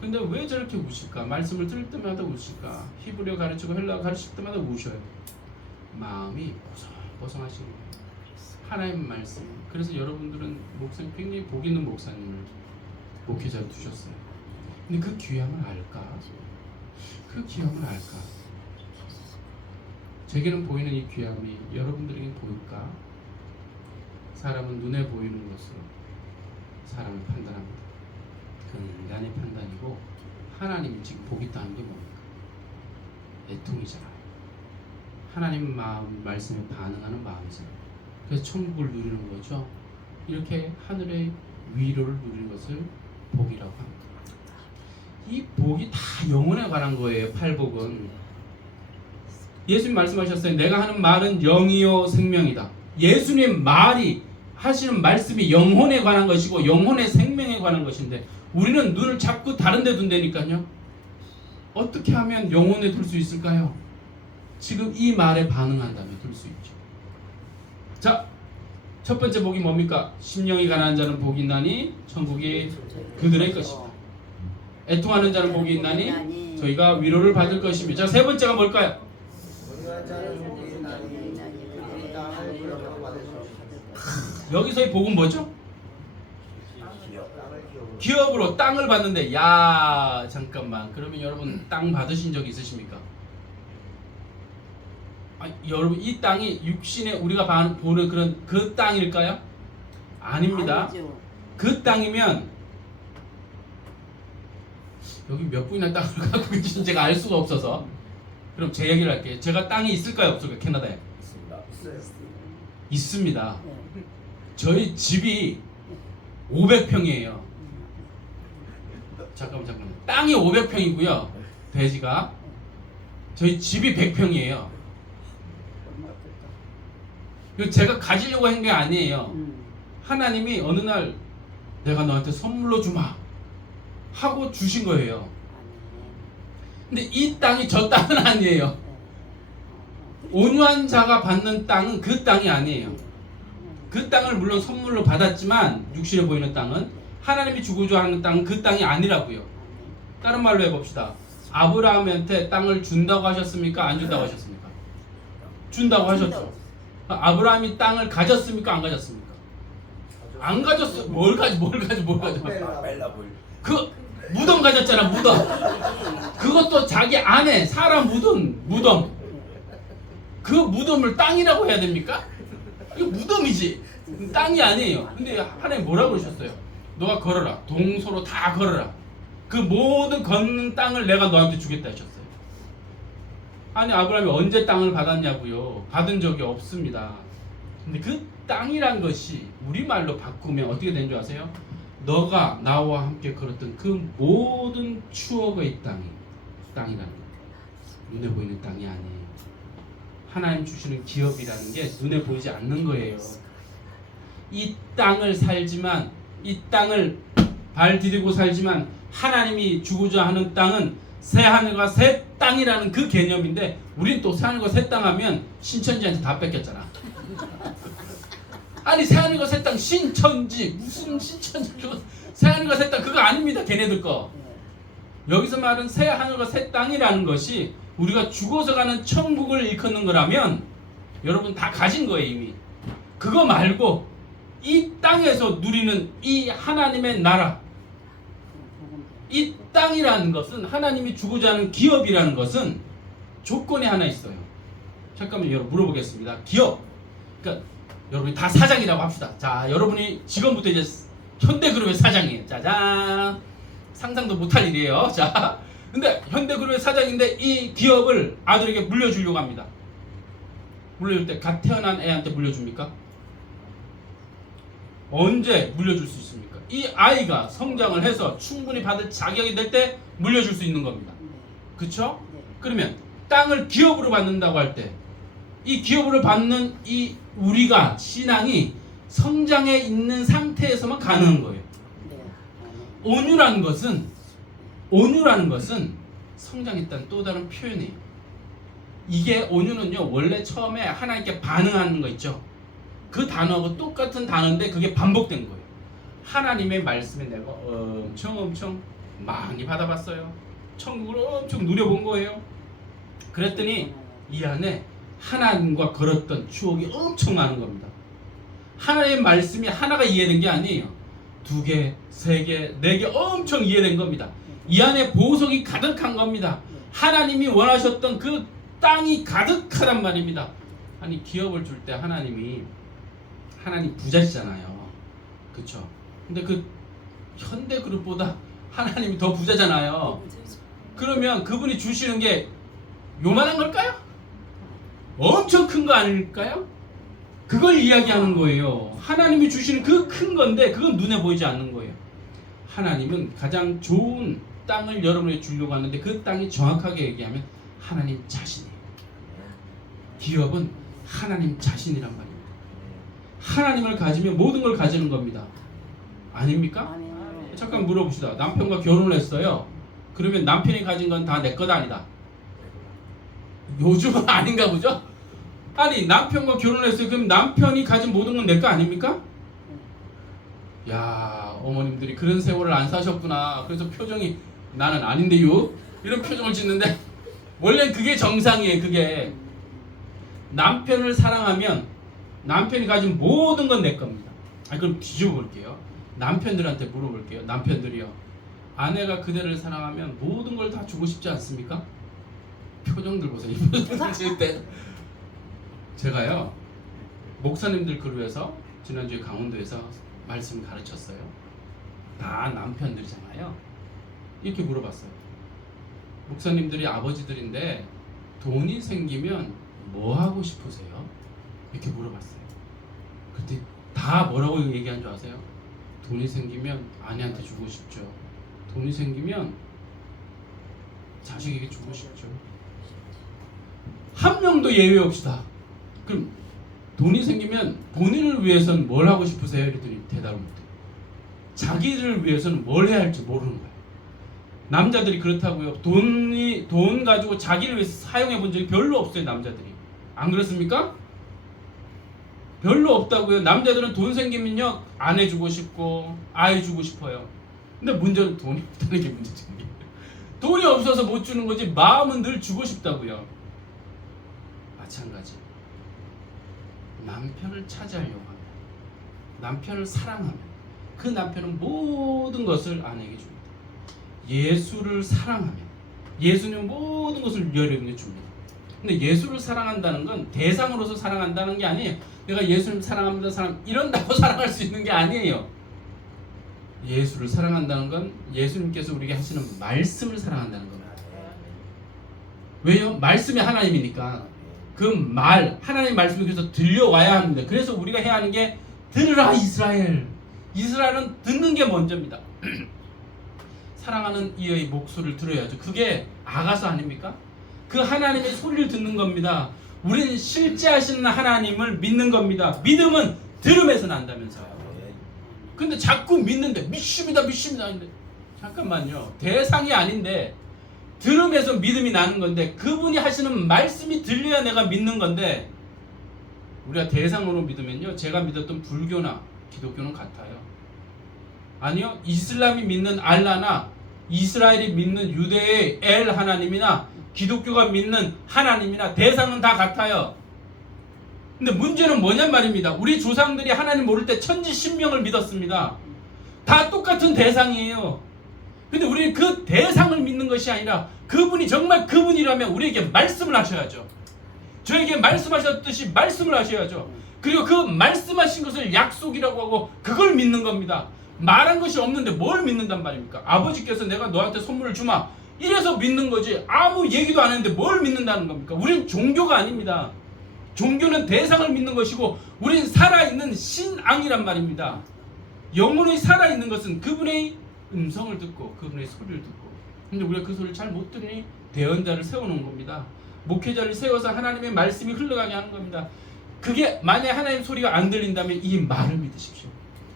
근데 왜 저렇게 우실까? 말씀을 들을 때마다 우실까? 히브리어 가르치고 헬라어 가르칠 때마다 우셔요. 마음이 보송하신 거예요. 하나님 말씀. 그래서 여러분들은 목사님 굉장히 복 있는 목사님을 목회자로 두셨어요. 근데 그 귀함을 알까? 그 귀함을 알까? 제게는 보이는 이 귀함이 여러분들에게 보일까? 사람은 눈에 보이는 것으로 사람을 판단합니다. 그건 인간의 판단이고, 하나님이 지금 복 있다는 게 뭡니까? 애통이잖아요. 하나님 마음 말씀에 반응하는 마음이잖아요. 그래서 천국을 누리는 거죠. 이렇게 하늘의 위로를 누리는 것을 복이라고 합니다. 이 복이 다 영혼에 관한 거예요. 팔복은. 예수님 말씀하셨어요. 내가 하는 말은 영이요 생명이다. 예수님 말이 하시는 말씀이 영혼에 관한 것이고 영혼의 생명에 관한 것인데 우리는 눈을 자꾸 다른 데 둔다니까요. 어떻게 하면 영혼에 둘 수 있을까요? 지금 이 말에 반응한다면 둘 수 있죠. 자, 첫 번째 복이 뭡니까? 심령이 가난한 자는 복이 있나니 천국이 그들의 것이다. 애통하는 자는 복이 있나니 저희가 위로를 받을 것입니다. 자, 세 번째가 뭘까요? 여기서의 복은 뭐죠? 기업으로 땅을 받는데, 야, 잠깐만. 그러면 여러분 땅 받으신 적 있으십니까? 여러분 이 땅이 육신에 우리가 보는 그런 그 땅일까요? 아닙니다. 아니죠. 그 땅이면 여기 몇 분이나 땅을 갖고 계신지 제가 알 수가 없어서 그럼 제 얘기를 할게요. 제가 땅이 있을까요? 없을까요? 캐나다에? 있습니다. 저희 집이 500평이에요. 잠깐만. 땅이 500평이고요. 대지가. 저희 집이 100평이에요. 이거 제가 가지려고 한 게 아니에요. 하나님이 어느 날 내가 너한테 선물로 주마 하고 주신 거예요. 근데 이 땅이 저 땅은 아니에요. 온유한 자가 받는 땅은 그 땅이 아니에요. 그 땅을 물론 선물로 받았지만 육신에 보이는 땅은 하나님이 주고자 하는 땅은 그 땅이 아니라고요. 다른 말로 해봅시다. 아브라함한테 땅을 준다고 하셨습니까? 안 준다고 하셨습니까? 준다고 하셨죠. 아브라함이 땅을 가졌습니까? 안 가졌습니까? 안 가졌어. 뭘 가져? 무덤 가졌잖아, 무덤. 그것도 자기 안에 사람 무덤. 그 무덤을 땅이라고 해야 됩니까? 이거 무덤이지. 땅이 아니에요. 근데 하나님 뭐라고 그러셨어요? 너가 걸어라. 동서로 다 걸어라. 그 모든 걷는 땅을 내가 너한테 주겠다 하셨어요. 아니 아브라함이 언제 땅을 받았냐고요? 받은 적이 없습니다. 근데 그 땅이란 것이 우리말로 바꾸면 어떻게 되는 줄 아세요? 너가 나와 함께 걸었던 그 모든 추억의 땅이라는 거예요. 눈에 보이는 땅이 아니에요. 하나님 주시는 기업이라는 게 눈에 보이지 않는 거예요. 이 땅을 살지만, 이 땅을 발 디디고 살지만 하나님이 주고자 하는 땅은 새 하늘과 새 땅이라는 그 개념인데, 우린 또 새 하늘과 새 땅 하면 신천지한테 다 뺏겼잖아. 아니 새 하늘과 새 땅 신천지 무슨 신천지 새 하늘과 새 땅 그거 아닙니다. 걔네들 거. 여기서 말은 새 하늘과 새 땅이라는 것이 우리가 죽어서 가는 천국을 일컫는 거라면 여러분 다 가진 거예요 이미. 그거 말고 이 땅에서 누리는 이 하나님의 나라, 이 땅이라는 것은 하나님이 주고자 하는 기업이라는 것은 조건이 하나 있어요. 잠깐만 여러분 물어보겠습니다. 기업. 그러니까 여러분이 다 사장이라고 합시다. 자, 여러분이 지금부터 이제 현대그룹의 사장이에요. 짜잔. 상상도 못할 일이에요. 자, 근데 현대그룹의 사장인데 이 기업을 아들에게 물려주려고 합니다. 물려줄 때 갓 태어난 애한테 물려줍니까? 언제 물려줄 수 있습니까? 이 아이가 성장을 해서 충분히 받을 자격이 될 때 물려줄 수 있는 겁니다. 그쵸? 그러면 땅을 기업으로 받는다고 할 때 이 기업으로 받는 이 우리가 신앙이 성장해 있는 상태에서만 가능한 거예요. 온유라는 것은 성장했다는 또 다른 표현이에요. 이게 온유는요 원래 처음에 하나님께 반응하는 거 있죠. 그 단어하고 똑같은 단어인데 그게 반복된 거예요. 하나님의 말씀에 내가 엄청 많이 받아봤어요. 천국을 엄청 누려본 거예요. 그랬더니 이 안에 하나님과 걸었던 추억이 엄청 많은 겁니다. 하나님의 말씀이 하나가 이해된 게 아니에요. 2개, 3개, 4개 엄청 이해된 겁니다. 이 안에 보석이 가득한 겁니다. 하나님이 원하셨던 그 땅이 가득하단 말입니다. 아니 기업을 줄 때 하나님 부자시잖아요. 그쵸? 근데 그 현대그룹보다 하나님이 더 부자잖아요. 그러면 그분이 주시는 게 요만한 걸까요? 엄청 큰 거 아닐까요? 그걸 이야기하는 거예요. 하나님이 주시는 그 큰 건데 그건 눈에 보이지 않는 거예요. 하나님은 가장 좋은 땅을 여러분에게 주려고 하는데 그 땅이 정확하게 얘기하면 하나님 자신이에요. 기업은 하나님 자신이란 말입니다. 하나님을 가지면 모든 걸 가지는 겁니다. 아닙니까? 잠깐 물어봅시다. 남편과 결혼을 했어요. 그러면 남편이 가진 건 다 내 것 아니다. 요즘은 아닌가 보죠? 아니 남편과 결혼을 했어요. 그럼 남편이 가진 모든 건 내 거 아닙니까? 야 어머님들이 그런 세월을 안 사셨구나. 그래서 표정이 나는 아닌데요? 이런 표정을 짓는데 원래는 그게 정상이에요. 그게 남편을 사랑하면 남편이 가진 모든 건 내 겁니다. 그럼 뒤집어 볼게요. 남편들한테 물어볼게요. 남편들이요. 아내가 그대를 사랑하면 모든 걸 다 주고 싶지 않습니까? 표정들 보세요. 이 표정들 지을 때 제가요 목사님들 그룹에서 지난주에 강원도에서 말씀 가르쳤어요. 다 남편들이잖아요. 이렇게 물어봤어요. 목사님들이 아버지들인데 돈이 생기면 뭐 하고 싶으세요? 이렇게 물어봤어요. 그때 다 뭐라고 얘기한 줄 아세요? 돈이 생기면 아내한테 주고 싶죠. 돈이 생기면 자식에게 주고 싶죠. 한 명도 예외 없이다. 그럼 돈이 생기면 본인을 위해서는 뭘 하고 싶으세요? 이랬더니 대답을 못해요. 자기를 위해서는 뭘 해야 할지 모르는 거예요. 남자들이 그렇다고요. 돈 가지고 자기를 위해서 사용해 본 적이 별로 없어요. 남자들이. 안 그렇습니까? 별로 없다고요. 남자들은 돈 생기면요 아내 주고 싶고 아이 주고 싶어요. 근데 문제는 돈이 없다는 게 문제죠. 돈이 없어서 못 주는 거지 마음은 늘 주고 싶다고요. 마찬가지. 남편을 차지하려고 하면, 남편을 사랑하면 그 남편은 모든 것을 아내에게 줍니다. 예수를 사랑하면 예수님 모든 것을 여러분에게 줍니다. 근데 예수를 사랑한다는 건 대상으로서 사랑한다는 게 아니에요. 내가 예수님 사랑합니다 이런다고 사랑할 수 있는 게 아니에요. 예수를 사랑한다는 건 예수님께서 우리에게 하시는 말씀을 사랑한다는 겁니다. 왜요? 말씀이 하나님이니까 그 말, 하나님의 말씀이 그래서 들려와야 합니다. 그래서 우리가 해야 하는 게 들으라 이스라엘. 이스라엘은 듣는 게 먼저입니다. 사랑하는 이의 목소리를 들어야죠. 그게 아가서 아닙니까? 그 하나님의 소리를 듣는 겁니다. 우리는 실제 하시는 하나님을 믿는 겁니다. 믿음은 들음에서 난다면서요. 근데 자꾸 믿는데 믿습니다 하는데 잠깐만요. 대상이 아닌데 들음에서 믿음이 나는 건데 그분이 하시는 말씀이 들려야 내가 믿는 건데 우리가 대상으로 믿으면요. 제가 믿었던 불교나 기독교는 같아요. 아니요. 이슬람이 믿는 알라나 이스라엘이 믿는 유대의 엘 하나님이나 기독교가 믿는 하나님이나 대상은 다 같아요. 근데 문제는 뭐냔 말입니다. 우리 조상들이 하나님 모를 때 천지신명을 믿었습니다. 다 똑같은 대상이에요. 근데 우리는 그 대상을 믿는 것이 아니라 그분이 정말 그분이라면 우리에게 말씀을 하셔야죠. 저에게 말씀하셨듯이 말씀을 하셔야죠. 그리고 그 말씀하신 것을 약속이라고 하고 그걸 믿는 겁니다. 말한 것이 없는데 뭘 믿는단 말입니까? 아버지께서 내가 너한테 선물을 주마 이래서 믿는 거지 아무 얘기도 안 했는데 뭘 믿는다는 겁니까? 우린 종교가 아닙니다. 종교는 대상을 믿는 것이고 우린 살아있는 신앙이란 말입니다. 영혼이 살아있는 것은 그분의 음성을 듣고 그분의 소리를 듣고 근데 우리가 그 소리를 잘 못 들으니 대언자를 세워놓은 겁니다. 목회자를 세워서 하나님의 말씀이 흘러가게 하는 겁니다. 그게 만약에 하나님의 소리가 안 들린다면 이 말을 믿으십시오.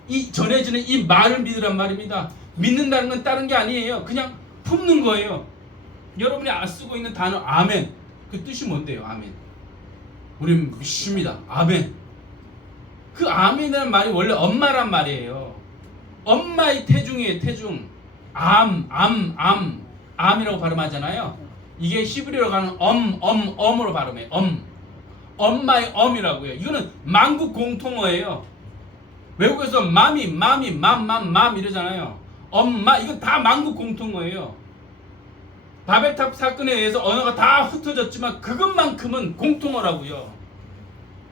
이 전해지는 이 말을 믿으란 말입니다. 믿는다는 건 다른 게 아니에요. 그냥 품는 거예요. 여러분이 쓰고 있는 단어 아멘 그 뜻이 뭔데요? 아멘 우리는 믿습니다. 아멘 그 아멘이라는 말이 원래 엄마란 말이에요. 엄마의 태중이에요. 태중 암이라고 발음하잖아요. 이게 히브리어로 가는 엄으로 발음해요. 엄마의 엄이라고요. 이거는 만국 공통어예요. 외국에서 맘 이러잖아요. 엄마 이건 다 만국 공통어예요. 바벨탑 사건에 의해서 언어가 다 흩어졌지만 그것만큼은 공통어라고요.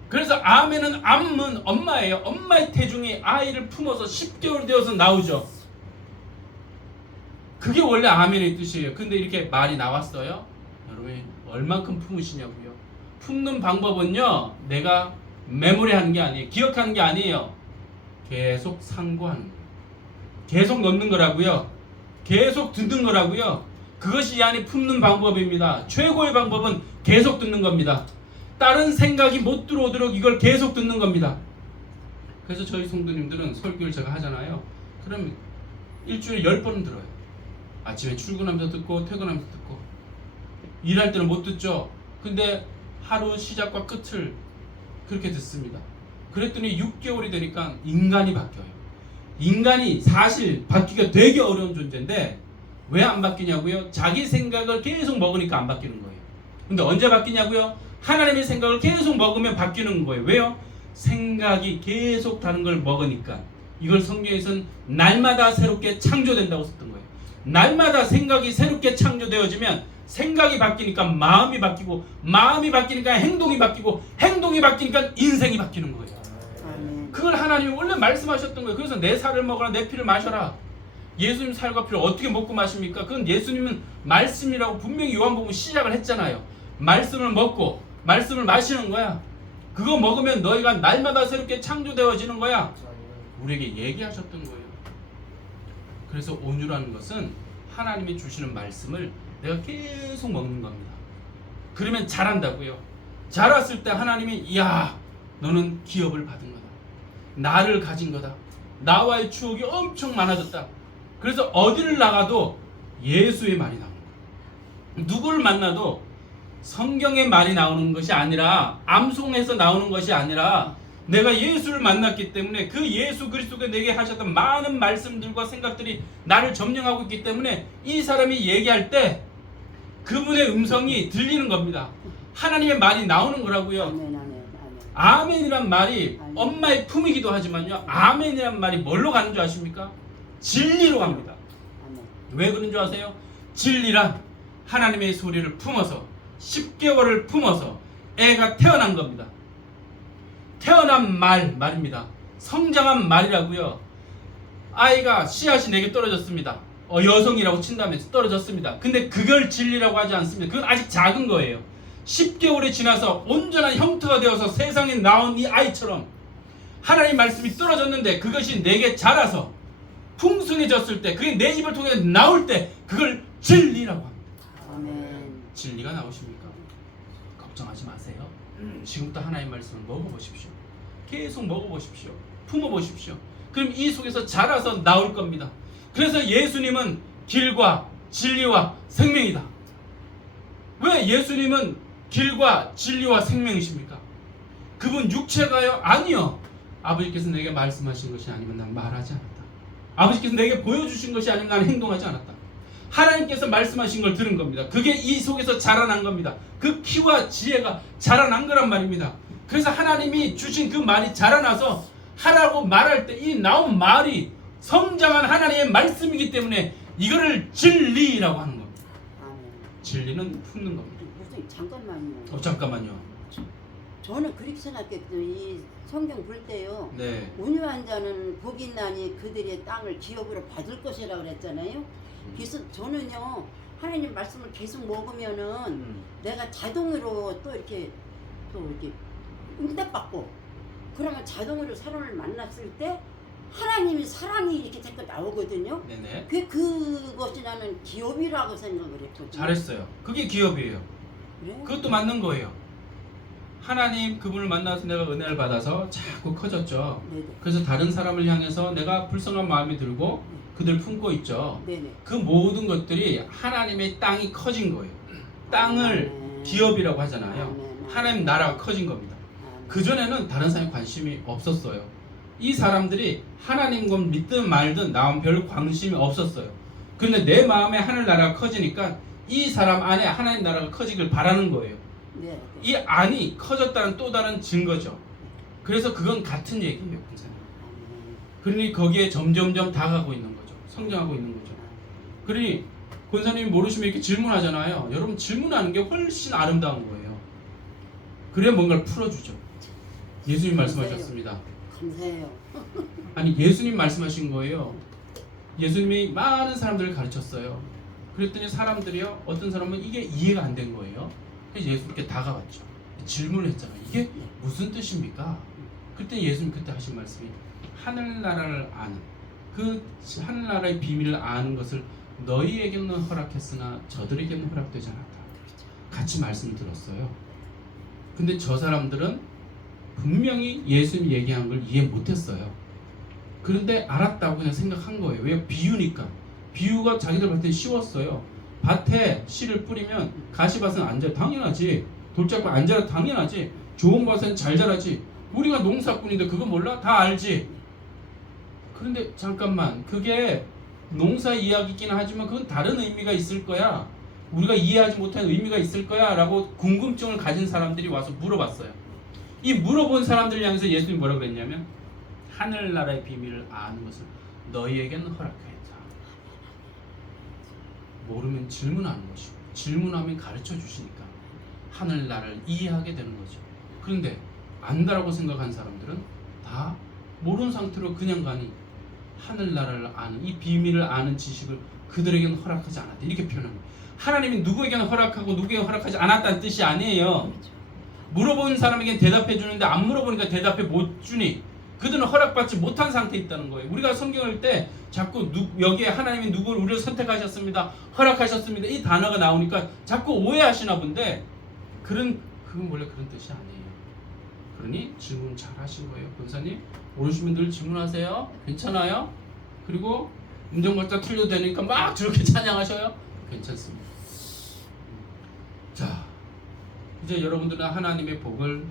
그래서 아멘은 암은 엄마예요. 엄마의 태중이 아이를 품어서 10개월 되어서 나오죠. 그게 원래 아멘의 뜻이에요. 근데 이렇게 말이 나왔어요. 여러분 얼만큼 품으시냐고요. 품는 방법은요. 내가 메모리하는 게 아니에요. 기억하는 게 아니에요. 계속 상고하는 거예요. 계속 넣는 거라고요. 계속 듣는 거라고요. 그것이 이 안에 품는 방법입니다. 최고의 방법은 계속 듣는 겁니다. 다른 생각이 못 들어오도록 이걸 계속 듣는 겁니다. 그래서 저희 성도님들은 설교를 제가 하잖아요. 그럼 일주일에 10번은 들어요. 아침에 출근하면서 듣고 퇴근하면서 듣고 일할 때는 못 듣죠. 근데 하루 시작과 끝을 그렇게 듣습니다. 그랬더니 6개월이 되니까 인간이 바뀌어요. 인간이 사실 바뀌기가 되게 어려운 존재인데 왜 안 바뀌냐고요? 자기 생각을 계속 먹으니까 안 바뀌는 거예요. 근데 언제 바뀌냐고요? 하나님의 생각을 계속 먹으면 바뀌는 거예요. 왜요? 생각이 계속 다른 걸 먹으니까. 이걸 성경에서는 날마다 새롭게 창조된다고 썼던 거예요. 날마다 생각이 새롭게 창조되어지면 생각이 바뀌니까 마음이 바뀌고 마음이 바뀌니까 행동이 바뀌고 행동이 바뀌니까 인생이 바뀌는 거예요. 그걸 하나님이 원래 말씀하셨던 거예요. 그래서 내 살을 먹어라 내 피를 마셔라. 예수님 살과 피를 어떻게 먹고 마십니까? 그건 예수님은 말씀이라고 분명히 요한복음 시작을 했잖아요. 말씀을 먹고 말씀을 마시는 거야. 그거 먹으면 너희가 날마다 새롭게 창조되어지는 거야. 우리에게 얘기하셨던 거예요. 그래서 온유라는 것은 하나님이 주시는 말씀을 내가 계속 먹는 겁니다. 그러면 자란다고요. 자랐을 때 하나님이 이야 너는 기업을 받은 거다. 나를 가진 거다. 나와의 추억이 엄청 많아졌다. 그래서 어디를 나가도 예수의 말이 나오는 거예요. 누구를 만나도 성경의 말이 나오는 것이 아니라 암송해서 나오는 것이 아니라 내가 예수를 만났기 때문에 그 예수 그리스도가 내게 하셨던 많은 말씀들과 생각들이 나를 점령하고 있기 때문에 이 사람이 얘기할 때 그분의 음성이 들리는 겁니다. 하나님의 말이 나오는 거라고요. 아멘이란 말이 엄마의 품이기도 하지만요. 아멘이란 말이 뭘로 가는 줄 아십니까? 진리로 갑니다. 왜 그런 줄 아세요? 진리란 하나님의 소리를 품어서 10개월을 품어서 애가 태어난 겁니다. 태어난 말입니다. 성장한 말이라고요. 아이가 씨앗이 4개 떨어졌습니다. 여성이라고 친다면 떨어졌습니다. 근데 그걸 진리라고 하지 않습니다. 그건 아직 작은 거예요. 10개월이 지나서 온전한 형태가 되어서 세상에 나온 이 아이처럼 하나님 말씀이 떨어졌는데 그것이 내게 자라서 풍성해졌을 때, 그게 내 입을 통해 나올 때 그걸 진리라고 합니다. 아멘. 진리가 나오십니까? 걱정하지 마세요. 지금부터 하나님 말씀을 먹어보십시오. 계속 먹어보십시오. 품어보십시오. 그럼 이 속에서 자라서 나올 겁니다. 그래서 예수님은 길과 진리와 생명이다. 왜 예수님은 길과 진리와 생명이십니까? 그분 육체가요? 아니요. 아버지께서 내게 말씀하신 것이 아니면 난 말하지 않았다. 아버지께서 내게 보여주신 것이 아니면 나는 행동하지 않았다. 하나님께서 말씀하신 걸 들은 겁니다. 그게 이 속에서 자라난 겁니다. 그 키와 지혜가 자라난 거란 말입니다. 그래서 하나님이 주신 그 말이 자라나서 하라고 말할 때 이 나온 말이 성장한 하나님의 말씀이기 때문에 이거를 진리라고 하는 겁니다. 아멘. 진리는 품는 겁니다. 무슨 잠깐만요. 잠깐만요. 저는 그렇게 생각했거든요. 이 성경 볼 때요. 네. 온유한 자는 복이 있나니 그들의 땅을 기업으로 받을 것이라고 그랬잖아요. 그래서 저는요, 하나님 말씀을 계속 먹으면은 내가 자동으로 또 이렇게 응답받고, 그러면 자동으로 사람을 만났을 때 하나님의 사랑이 이렇게 자꾸 나오거든요. 네네. 그것이 나는 기업이라고 생각을 했거든요. 잘했어요. 그게 기업이에요. 그래요? 그것도 맞는 거예요. 하나님 그분을 만나서 내가 은혜를 받아서 자꾸 커졌죠. 네네. 그래서 다른 사람을 향해서 내가 불쌍한 마음이 들고 그들 품고 있죠. 네네. 그 모든 것들이 하나님의 땅이 커진 거예요. 땅을 기업이라고 하잖아요. 하나님 나라가 커진 겁니다. 그전에는 다른 사람에 관심이 없었어요. 이 사람들이 하나님 건 믿든 말든 나온 별 관심이 없었어요. 그런데 내 마음에 하늘 나라가 커지니까 이 사람 안에 하나님 나라가 커지길 바라는 거예요. 네. 이 안이 커졌다는 또 다른 증거죠. 그래서 그건 같은 얘기예요, 권사님. 그러니 거기에 점점점 다가가고 있는 거죠. 성장하고 있는 거죠. 그러니 권사님이 모르시면 이렇게 질문하잖아요. 여러분 질문하는 게 훨씬 아름다운 거예요. 그래야 뭔가를 풀어주죠. 예수님 말씀하셨습니다. 감사해요. 아니 예수님 말씀하신 거예요. 예수님이 많은 사람들을 가르쳤어요. 그랬더니 사람들이요, 어떤 사람은 이게 이해가 안 된 거예요. 그래서 예수님께 다가갔죠. 질문을 했잖아요. 이게 무슨 뜻입니까? 그때 예수님 그때 하신 말씀이 하늘나라를 아는, 그 하늘나라의 비밀을 아는 것을 너희에게는 허락했으나 저들에게는 허락되지 않았다. 같이 말씀을 들었어요. 근데 저 사람들은 분명히 예수님이 얘기한 걸 이해 못했어요. 그런데 알았다고 그냥 생각한 거예요. 왜? 비유니까. 비유가 자기들 볼 때 쉬웠어요. 밭에 씨를 뿌리면 가시밭은 안 자라. 당연하지. 돌짝밭 안 자라. 당연하지. 좋은 밭은 잘 자라지. 우리가 농사꾼인데 그거 몰라? 다 알지. 그런데 잠깐만, 그게 농사 이야기이긴 하지만 그건 다른 의미가 있을 거야. 우리가 이해하지 못한 의미가 있을 거야 라고 궁금증을 가진 사람들이 와서 물어봤어요. 이 물어본 사람들을 향해서 예수님이 뭐라고 그랬냐면 하늘나라의 비밀을 아는 것을 너희에게는 허락하였다. 모르면 질문하는 것이고, 질문하면 가르쳐 주시니까 하늘나라를 이해하게 되는 거죠. 그런데 안다라고 생각한 사람들은 다 모르는 상태로 그냥 가니 하늘나라를 아는, 이 비밀을 아는 지식을 그들에게는 허락하지 않았다. 이렇게 표현합니다. 하나님이 누구에게는 허락하고 누구에게는 허락하지 않았다는 뜻이 아니에요. 물어본 사람에게는 대답해 주는데 안 물어보니까 대답해 못 주니 그들은 허락받지 못한 상태에 있다는 거예요. 우리가 성경을 읽을 때 자꾸 여기에 하나님이 누구를 우리를 선택하셨습니다, 허락하셨습니다, 이 단어가 나오니까 자꾸 오해하시나 본데 그건 원래 그런 뜻이 아니에요. 그러니 질문 잘 하신 거예요. 권사님 모르시면 늘 질문하세요. 괜찮아요? 그리고 인정받자 틀려도 되니까 막 저렇게 찬양하셔요. 괜찮습니다. 자, 이제 여러분들은 하나님의 복을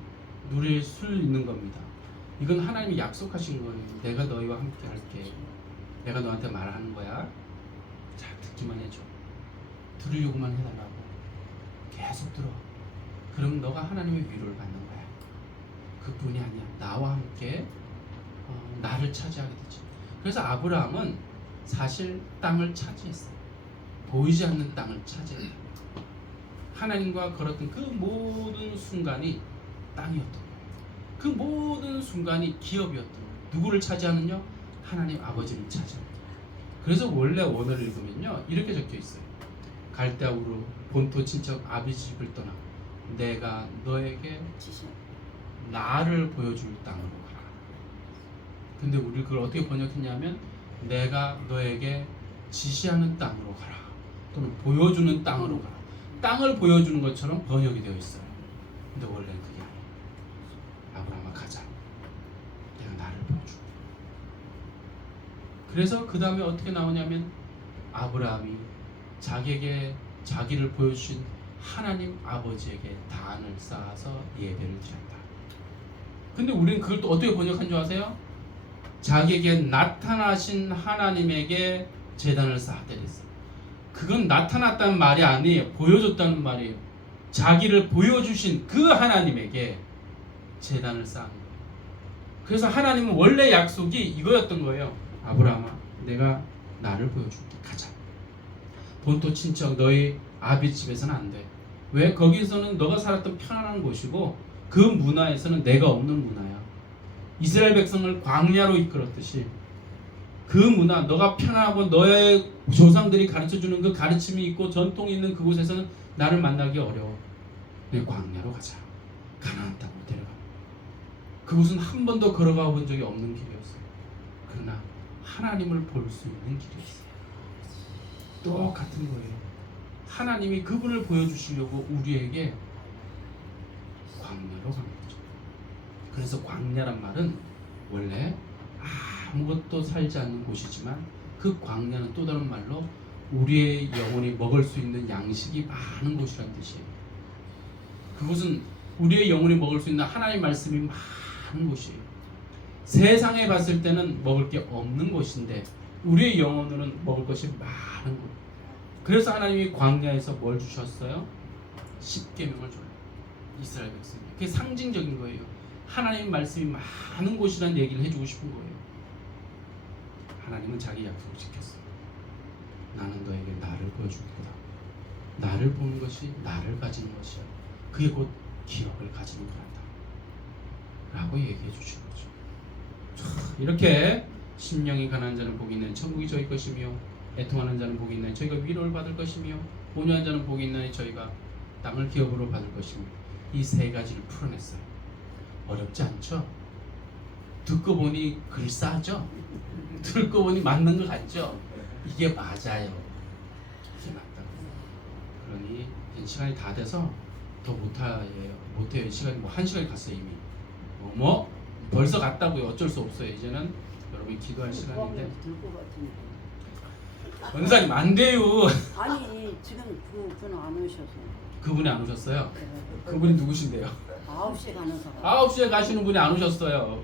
누릴 수 있는 겁니다. 이건 하나님이 약속하신 거예요. 내가 너희와 함께 할게. 내가 너한테 말하는 거야. 자, 듣기만 해줘. 들으려고만 해달라고. 계속 들어. 그럼 너가 하나님의 위로를 받는 거야. 그뿐이 아니야. 나와 함께 나를 차지하게 되지. 그래서 아브라함은 사실 땅을 차지했어요. 보이지 않는 땅을 차지해야 돼요. 하나님과 걸었던 그 모든 순간이 땅이었던 거예요. 그 모든 순간이 기업이었던 거예요. 누구를 차지하느냐? 하나님 아버지를 차지합니다. 그래서 원래 원어를 읽으면요 이렇게 적혀 있어요. 갈대아 우르 본토 친척 아비 집을 떠나 내가 너에게 나를 보여줄 땅으로 가라. 근데 우리 그걸 어떻게 번역했냐면 내가 너에게 지시하는 땅으로 가라 또는 보여주는 땅으로 가라. 땅을 보여주는 것처럼 번역이 되어 있어요. 근데 원래는 그게 아니에요. 아브라함아 가자. 내가 나를 보여줄게. 그래서 그 다음에 어떻게 나오냐면 아브라함이 자기에게 자기를 보여주신 하나님 아버지에게 단을 쌓아서 예배를 드렸다. 근데 우리는 그걸 또 어떻게 번역한 줄 아세요? 자기에게 나타나신 하나님에게 제단을 쌓았다 그랬어요. 그건 나타났다는 말이 아니에요. 보여줬다는 말이에요. 자기를 보여주신 그 하나님에게 제단을 쌓은 거예요. 그래서 하나님은 원래 약속이 이거였던 거예요. 아브라함아 내가 나를 보여줄게. 가자. 본토 친척 너희 아비 집에서는 안 돼. 왜? 거기서는 너가 살았던 편안한 곳이고 그 문화에서는 내가 없는 문화야. 이스라엘 백성을 광야로 이끌었듯이 그 문화, 너가 편하고 너의 조상들이 가르쳐주는 그 가르침이 있고 전통이 있는 그곳에서는 나를 만나기 어려워. 내 광야로 가자. 가나안 땅으로 데려가. 그곳은 한 번도 걸어가 본 적이 없는 길이었어요. 그러나 하나님을 볼 수 있는 길이었어요. 똑같은 거예요. 하나님이 그분을 보여주시려고 우리에게 광야로 간 거죠. 그래서 광야란 말은 원래 아무것도 살지 않는 곳이지만 그 광야는 또 다른 말로 우리의 영혼이 먹을 수 있는 양식이 많은 곳이라는 뜻이에요. 그곳은 우리의 영혼이 먹을 수 있는 하나님의 말씀이 많은 곳이에요. 세상에 봤을 때는 먹을 게 없는 곳인데 우리의 영혼으로는 먹을 것이 많은 곳. 그래서 하나님이 광야에서 뭘 주셨어요? 십계명을 줘요. 이스라엘 백성이. 그게 상징적인 거예요. 하나님 말씀이 많은 곳이라는 얘기를 해주고 싶은 거예요. 하나님은 자기 약속을 지켰어요. 나는 너에게 나를 보여줄 거다. 나를 보는 것이 나를 가지는 것이야. 그게 곧 기업을 가지는 거란다. 라고 얘기해 주신 거죠. 이렇게 심령이 가난한 자는 복이 있나니 천국이 저희 것이며 애통하는 자는 복이 있나니 저희가 위로를 받을 것이며 온유한 자는 복이 있나니 저희가 땅을 기업으로 받을 것이며 이 세 가지를 풀어냈어요. 어렵지 않죠? 듣고 보니 글싸죠? 듣고 보니 맞는 것 같죠? 이게 맞아요. 이게 맞다고. 그러니 시간이 다 돼서 더 못해요. 시간이 뭐 1시간이 갔어요 이미. 벌써 갔다고요. 어쩔 수 없어요. 이제는 여러분이 기도할 시간인데. 원사님 안 돼요. 아니 지금 그분 안 오셔서. 그분이 안 오셨어요? 그분이 누구신데요? 9시에 가는 사람. 9시에 가시는 분이 안 오셨어요.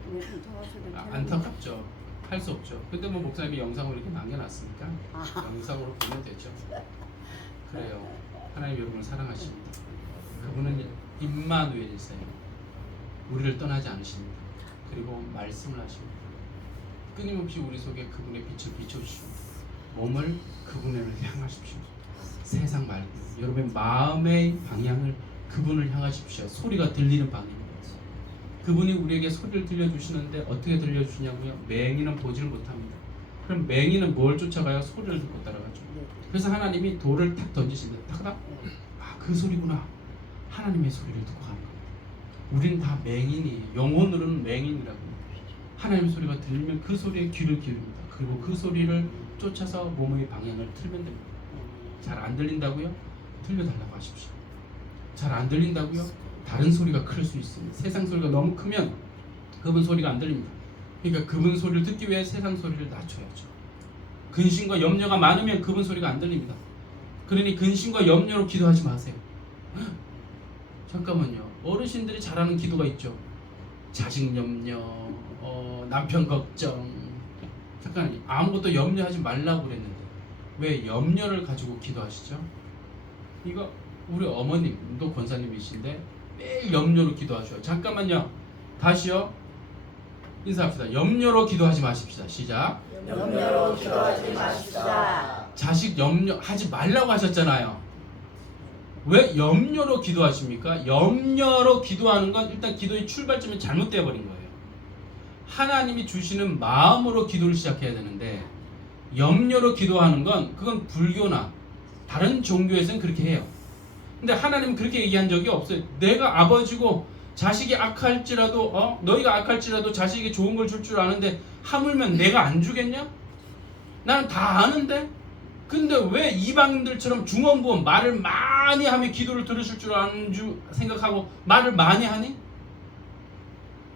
안타깝죠. 할 수 없죠. 근데 뭐 목사님이 영상으로 이렇게 남겨놨으니까 영상으로 보면 되죠. 그래요. 하나님 여러분을 사랑하십니다. 그분은 임마누엘이세요. 우리를 떠나지 않으십니다. 그리고 말씀을 하십니다. 끊임없이 우리 속에 그분의 빛을 비춰주십니다. 몸을 그분을 향하십시오. 세상 말고 여러분의 마음의 방향을 그분을 향하십시오. 소리가 들리는 방향입니다. 그분이 우리에게 소리를 들려주시는데 어떻게 들려주시냐고요? 맹인은 보지를 못합니다. 그럼 맹인은 뭘 쫓아가요? 소리를 듣고 따라가죠. 그래서 하나님이 돌을 탁 던지신다. 탁 그 소리구나. 하나님의 소리를 듣고 가는 겁니다. 우리는 다 맹인이에요. 영혼으로는 맹인이라고. 하나님의 소리가 들리면 그 소리에 귀를 기울입니다. 그리고 그 소리를 쫓아서 몸의 방향을 틀면 됩니다. 잘 안 들린다고요? 들려달라고 하십시오. 잘 안 들린다고요? 다른 소리가 클 수 있습니다. 세상 소리가 너무 크면 그분 소리가 안 들립니다. 그러니까 그분 소리를 듣기 위해 세상 소리를 낮춰야죠. 근심과 염려가 많으면 그분 소리가 안 들립니다. 그러니 근심과 염려로 기도하지 마세요. 잠깐만요. 어르신들이 잘하는 기도가 있죠. 자식 염려, 남편 걱정. 잠깐 아무것도 염려하지 말라고 그랬는데 왜 염려를 가지고 기도하시죠? 이거 우리 어머님도 권사님이신데 매일 염려로 기도하셔요. 잠깐만요. 다시요. 인사합시다. 염려로 기도하지 마십시다. 시작. 염려로 기도하지 마십시다. 자식 염려하지 말라고 하셨잖아요. 왜 염려로 기도하십니까? 염려로 기도하는 건 일단 기도의 출발점이 잘못되어 버린 거예요. 하나님이 주시는 마음으로 기도를 시작해야 되는데 염려로 기도하는 건 그건 불교나 다른 종교에서는 그렇게 해요. 근데 하나님은 그렇게 얘기한 적이 없어요. 내가 아버지고 자식이 악할지라도 너희가 악할지라도 자식에게 좋은 걸 줄 줄 아는데 하물면 내가 안 주겠냐? 나는 다 아는데? 근데 왜 이방인들처럼 중언부언 말을 많이 하며 기도를 들으실 줄 아는 줄 생각하고 말을 많이 하니?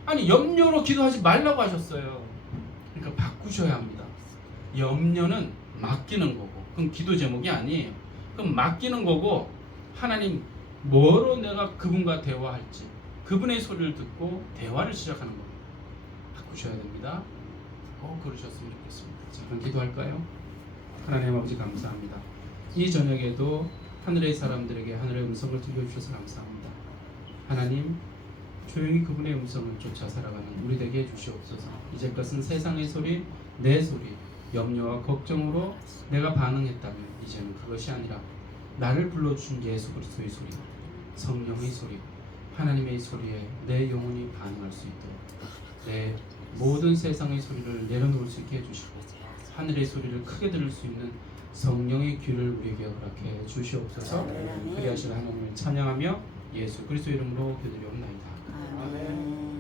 아니 염려로 기도하지 말라고 하셨어요. 그러니까 바꾸셔야 합니다. 염려는 맡기는 거고 그건 기도 제목이 아니에요. 그럼 맡기는 거고 하나님 뭐로 내가 그분과 대화할지 그분의 소리를 듣고 대화를 시작하는 겁니다. 바꾸셔야 됩니다. 그러셨으면 좋겠습니다. 자, 그럼 기도할까요? 하나님 아버지 감사합니다. 이 저녁에도 하늘의 사람들에게 하늘의 음성을 들려주셔서 감사합니다. 하나님 조용히 그분의 음성을 쫓아 살아가는 우리 되게 해주시옵소서. 이제껏은 세상의 소리, 내 소리, 염려와 걱정으로 내가 반응했다면 이제는 그것이 아니라 나를 불러주신 예수 그리스도의 소리, 성령의 소리, 하나님의 소리에 내 영혼이 반응할 수 있도록 내 모든 세상의 소리를 내려놓을 수 있게 해주시고 하늘의 소리를 크게 들을 수 있는 성령의 귀를 우리에게 허락해 주시옵소서. 그리하실 하나님을 찬양하며 예수 그리스도 이름으로 기도드리옵나이다. 아멘.